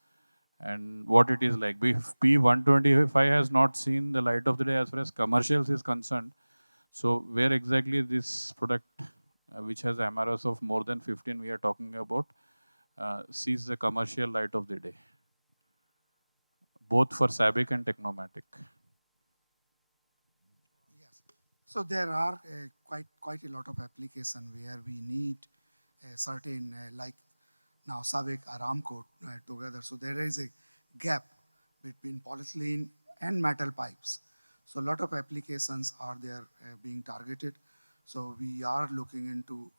and what it is like. If P125 has not seen the light of the day as far as commercials is concerned, so where exactly this product, which has MRS of more than 15, we are talking about, sees the commercial light of the day, both for SABIC and Technomatic? Yes. So there are quite a lot of application where we need a certain like now SABIC Aramco together. So there is a gap between polyethylene and metal pipes. So a lot of applications are there being targeted. So we are looking into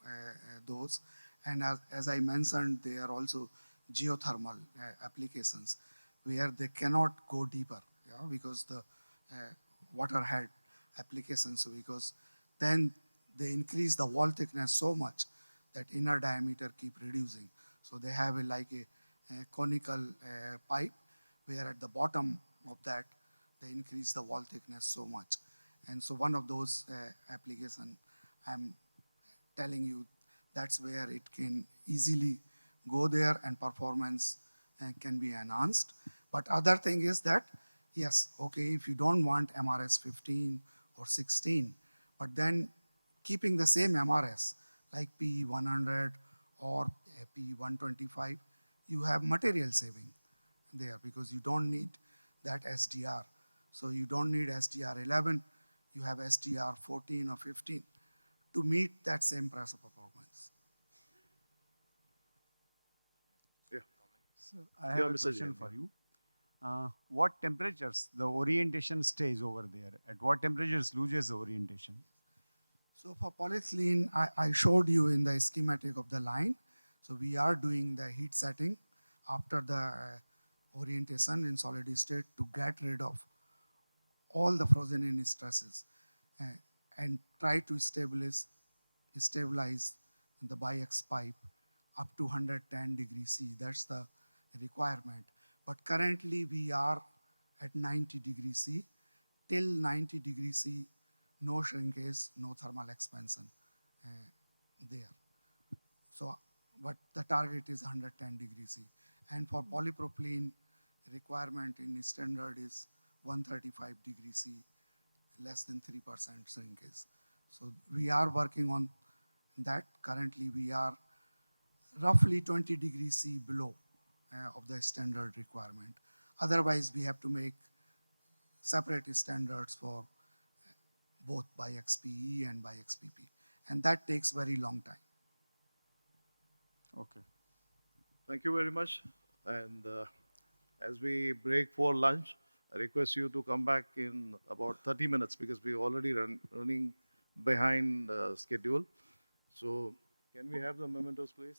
those. And as I mentioned, there are also geothermal applications where they cannot go deeper, yeah, because the water had applications. So because then they increase the wall thickness so much that inner diameter keep reducing. So they have like a conical pipe where at the bottom of that they increase the wall thickness so much. And so one of those application, I'm telling you, that's where it can easily go there and performance can be enhanced. But other thing is that, yes, okay, if you don't want MRS 15 or 16, but then keeping the same MRS like P100 or P125, you have material saving there because you don't need that SDR. So you don't need SDR 11, you have SDR 14 or 15 to meet that same pressure performance. Yeah. Sir, I have a question for you. What temperatures the orientation stays over there? At what temperatures loses the orientation? So for polyethylene, I showed you in the schematic of the line. So we are doing the heat setting after the orientation in solid state to get rid of all the frozen in stresses and try to stabilize the bi-X pipe up to 110 degrees C. That's the requirement. But currently we are at 90 degrees C. Till 90 degrees C, no shrinkage, no thermal expansion there. So, but the target is 110 degrees C. And for polypropylene, requirement in standard is 135 degrees C, less than 3% shrinkage. So we are working on that. Currently, we are roughly 20 degrees C below of the standard requirement. Otherwise, we have to make separate standards for both by XPE and by XPP. And that takes very long time. Okay. Thank you very much. And as we break for lunch, I request you to come back in about 30 minutes because we're already running behind schedule. So can we have the mementos, please?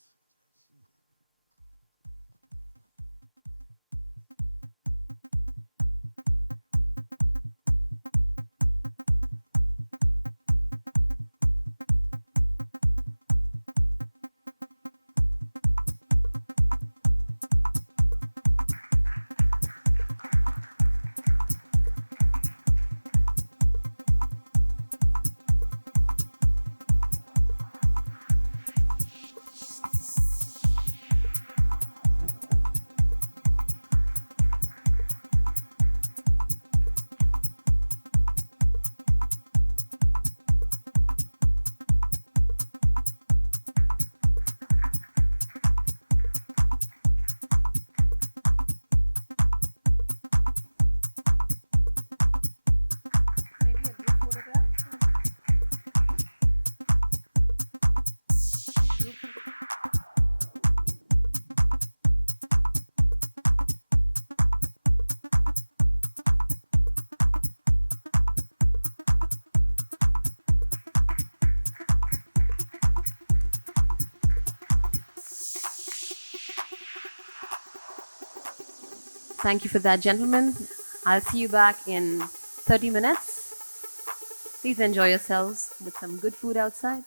Thank you for that, gentlemen. I'll see you back in 30 minutes. Please enjoy yourselves with some good food outside.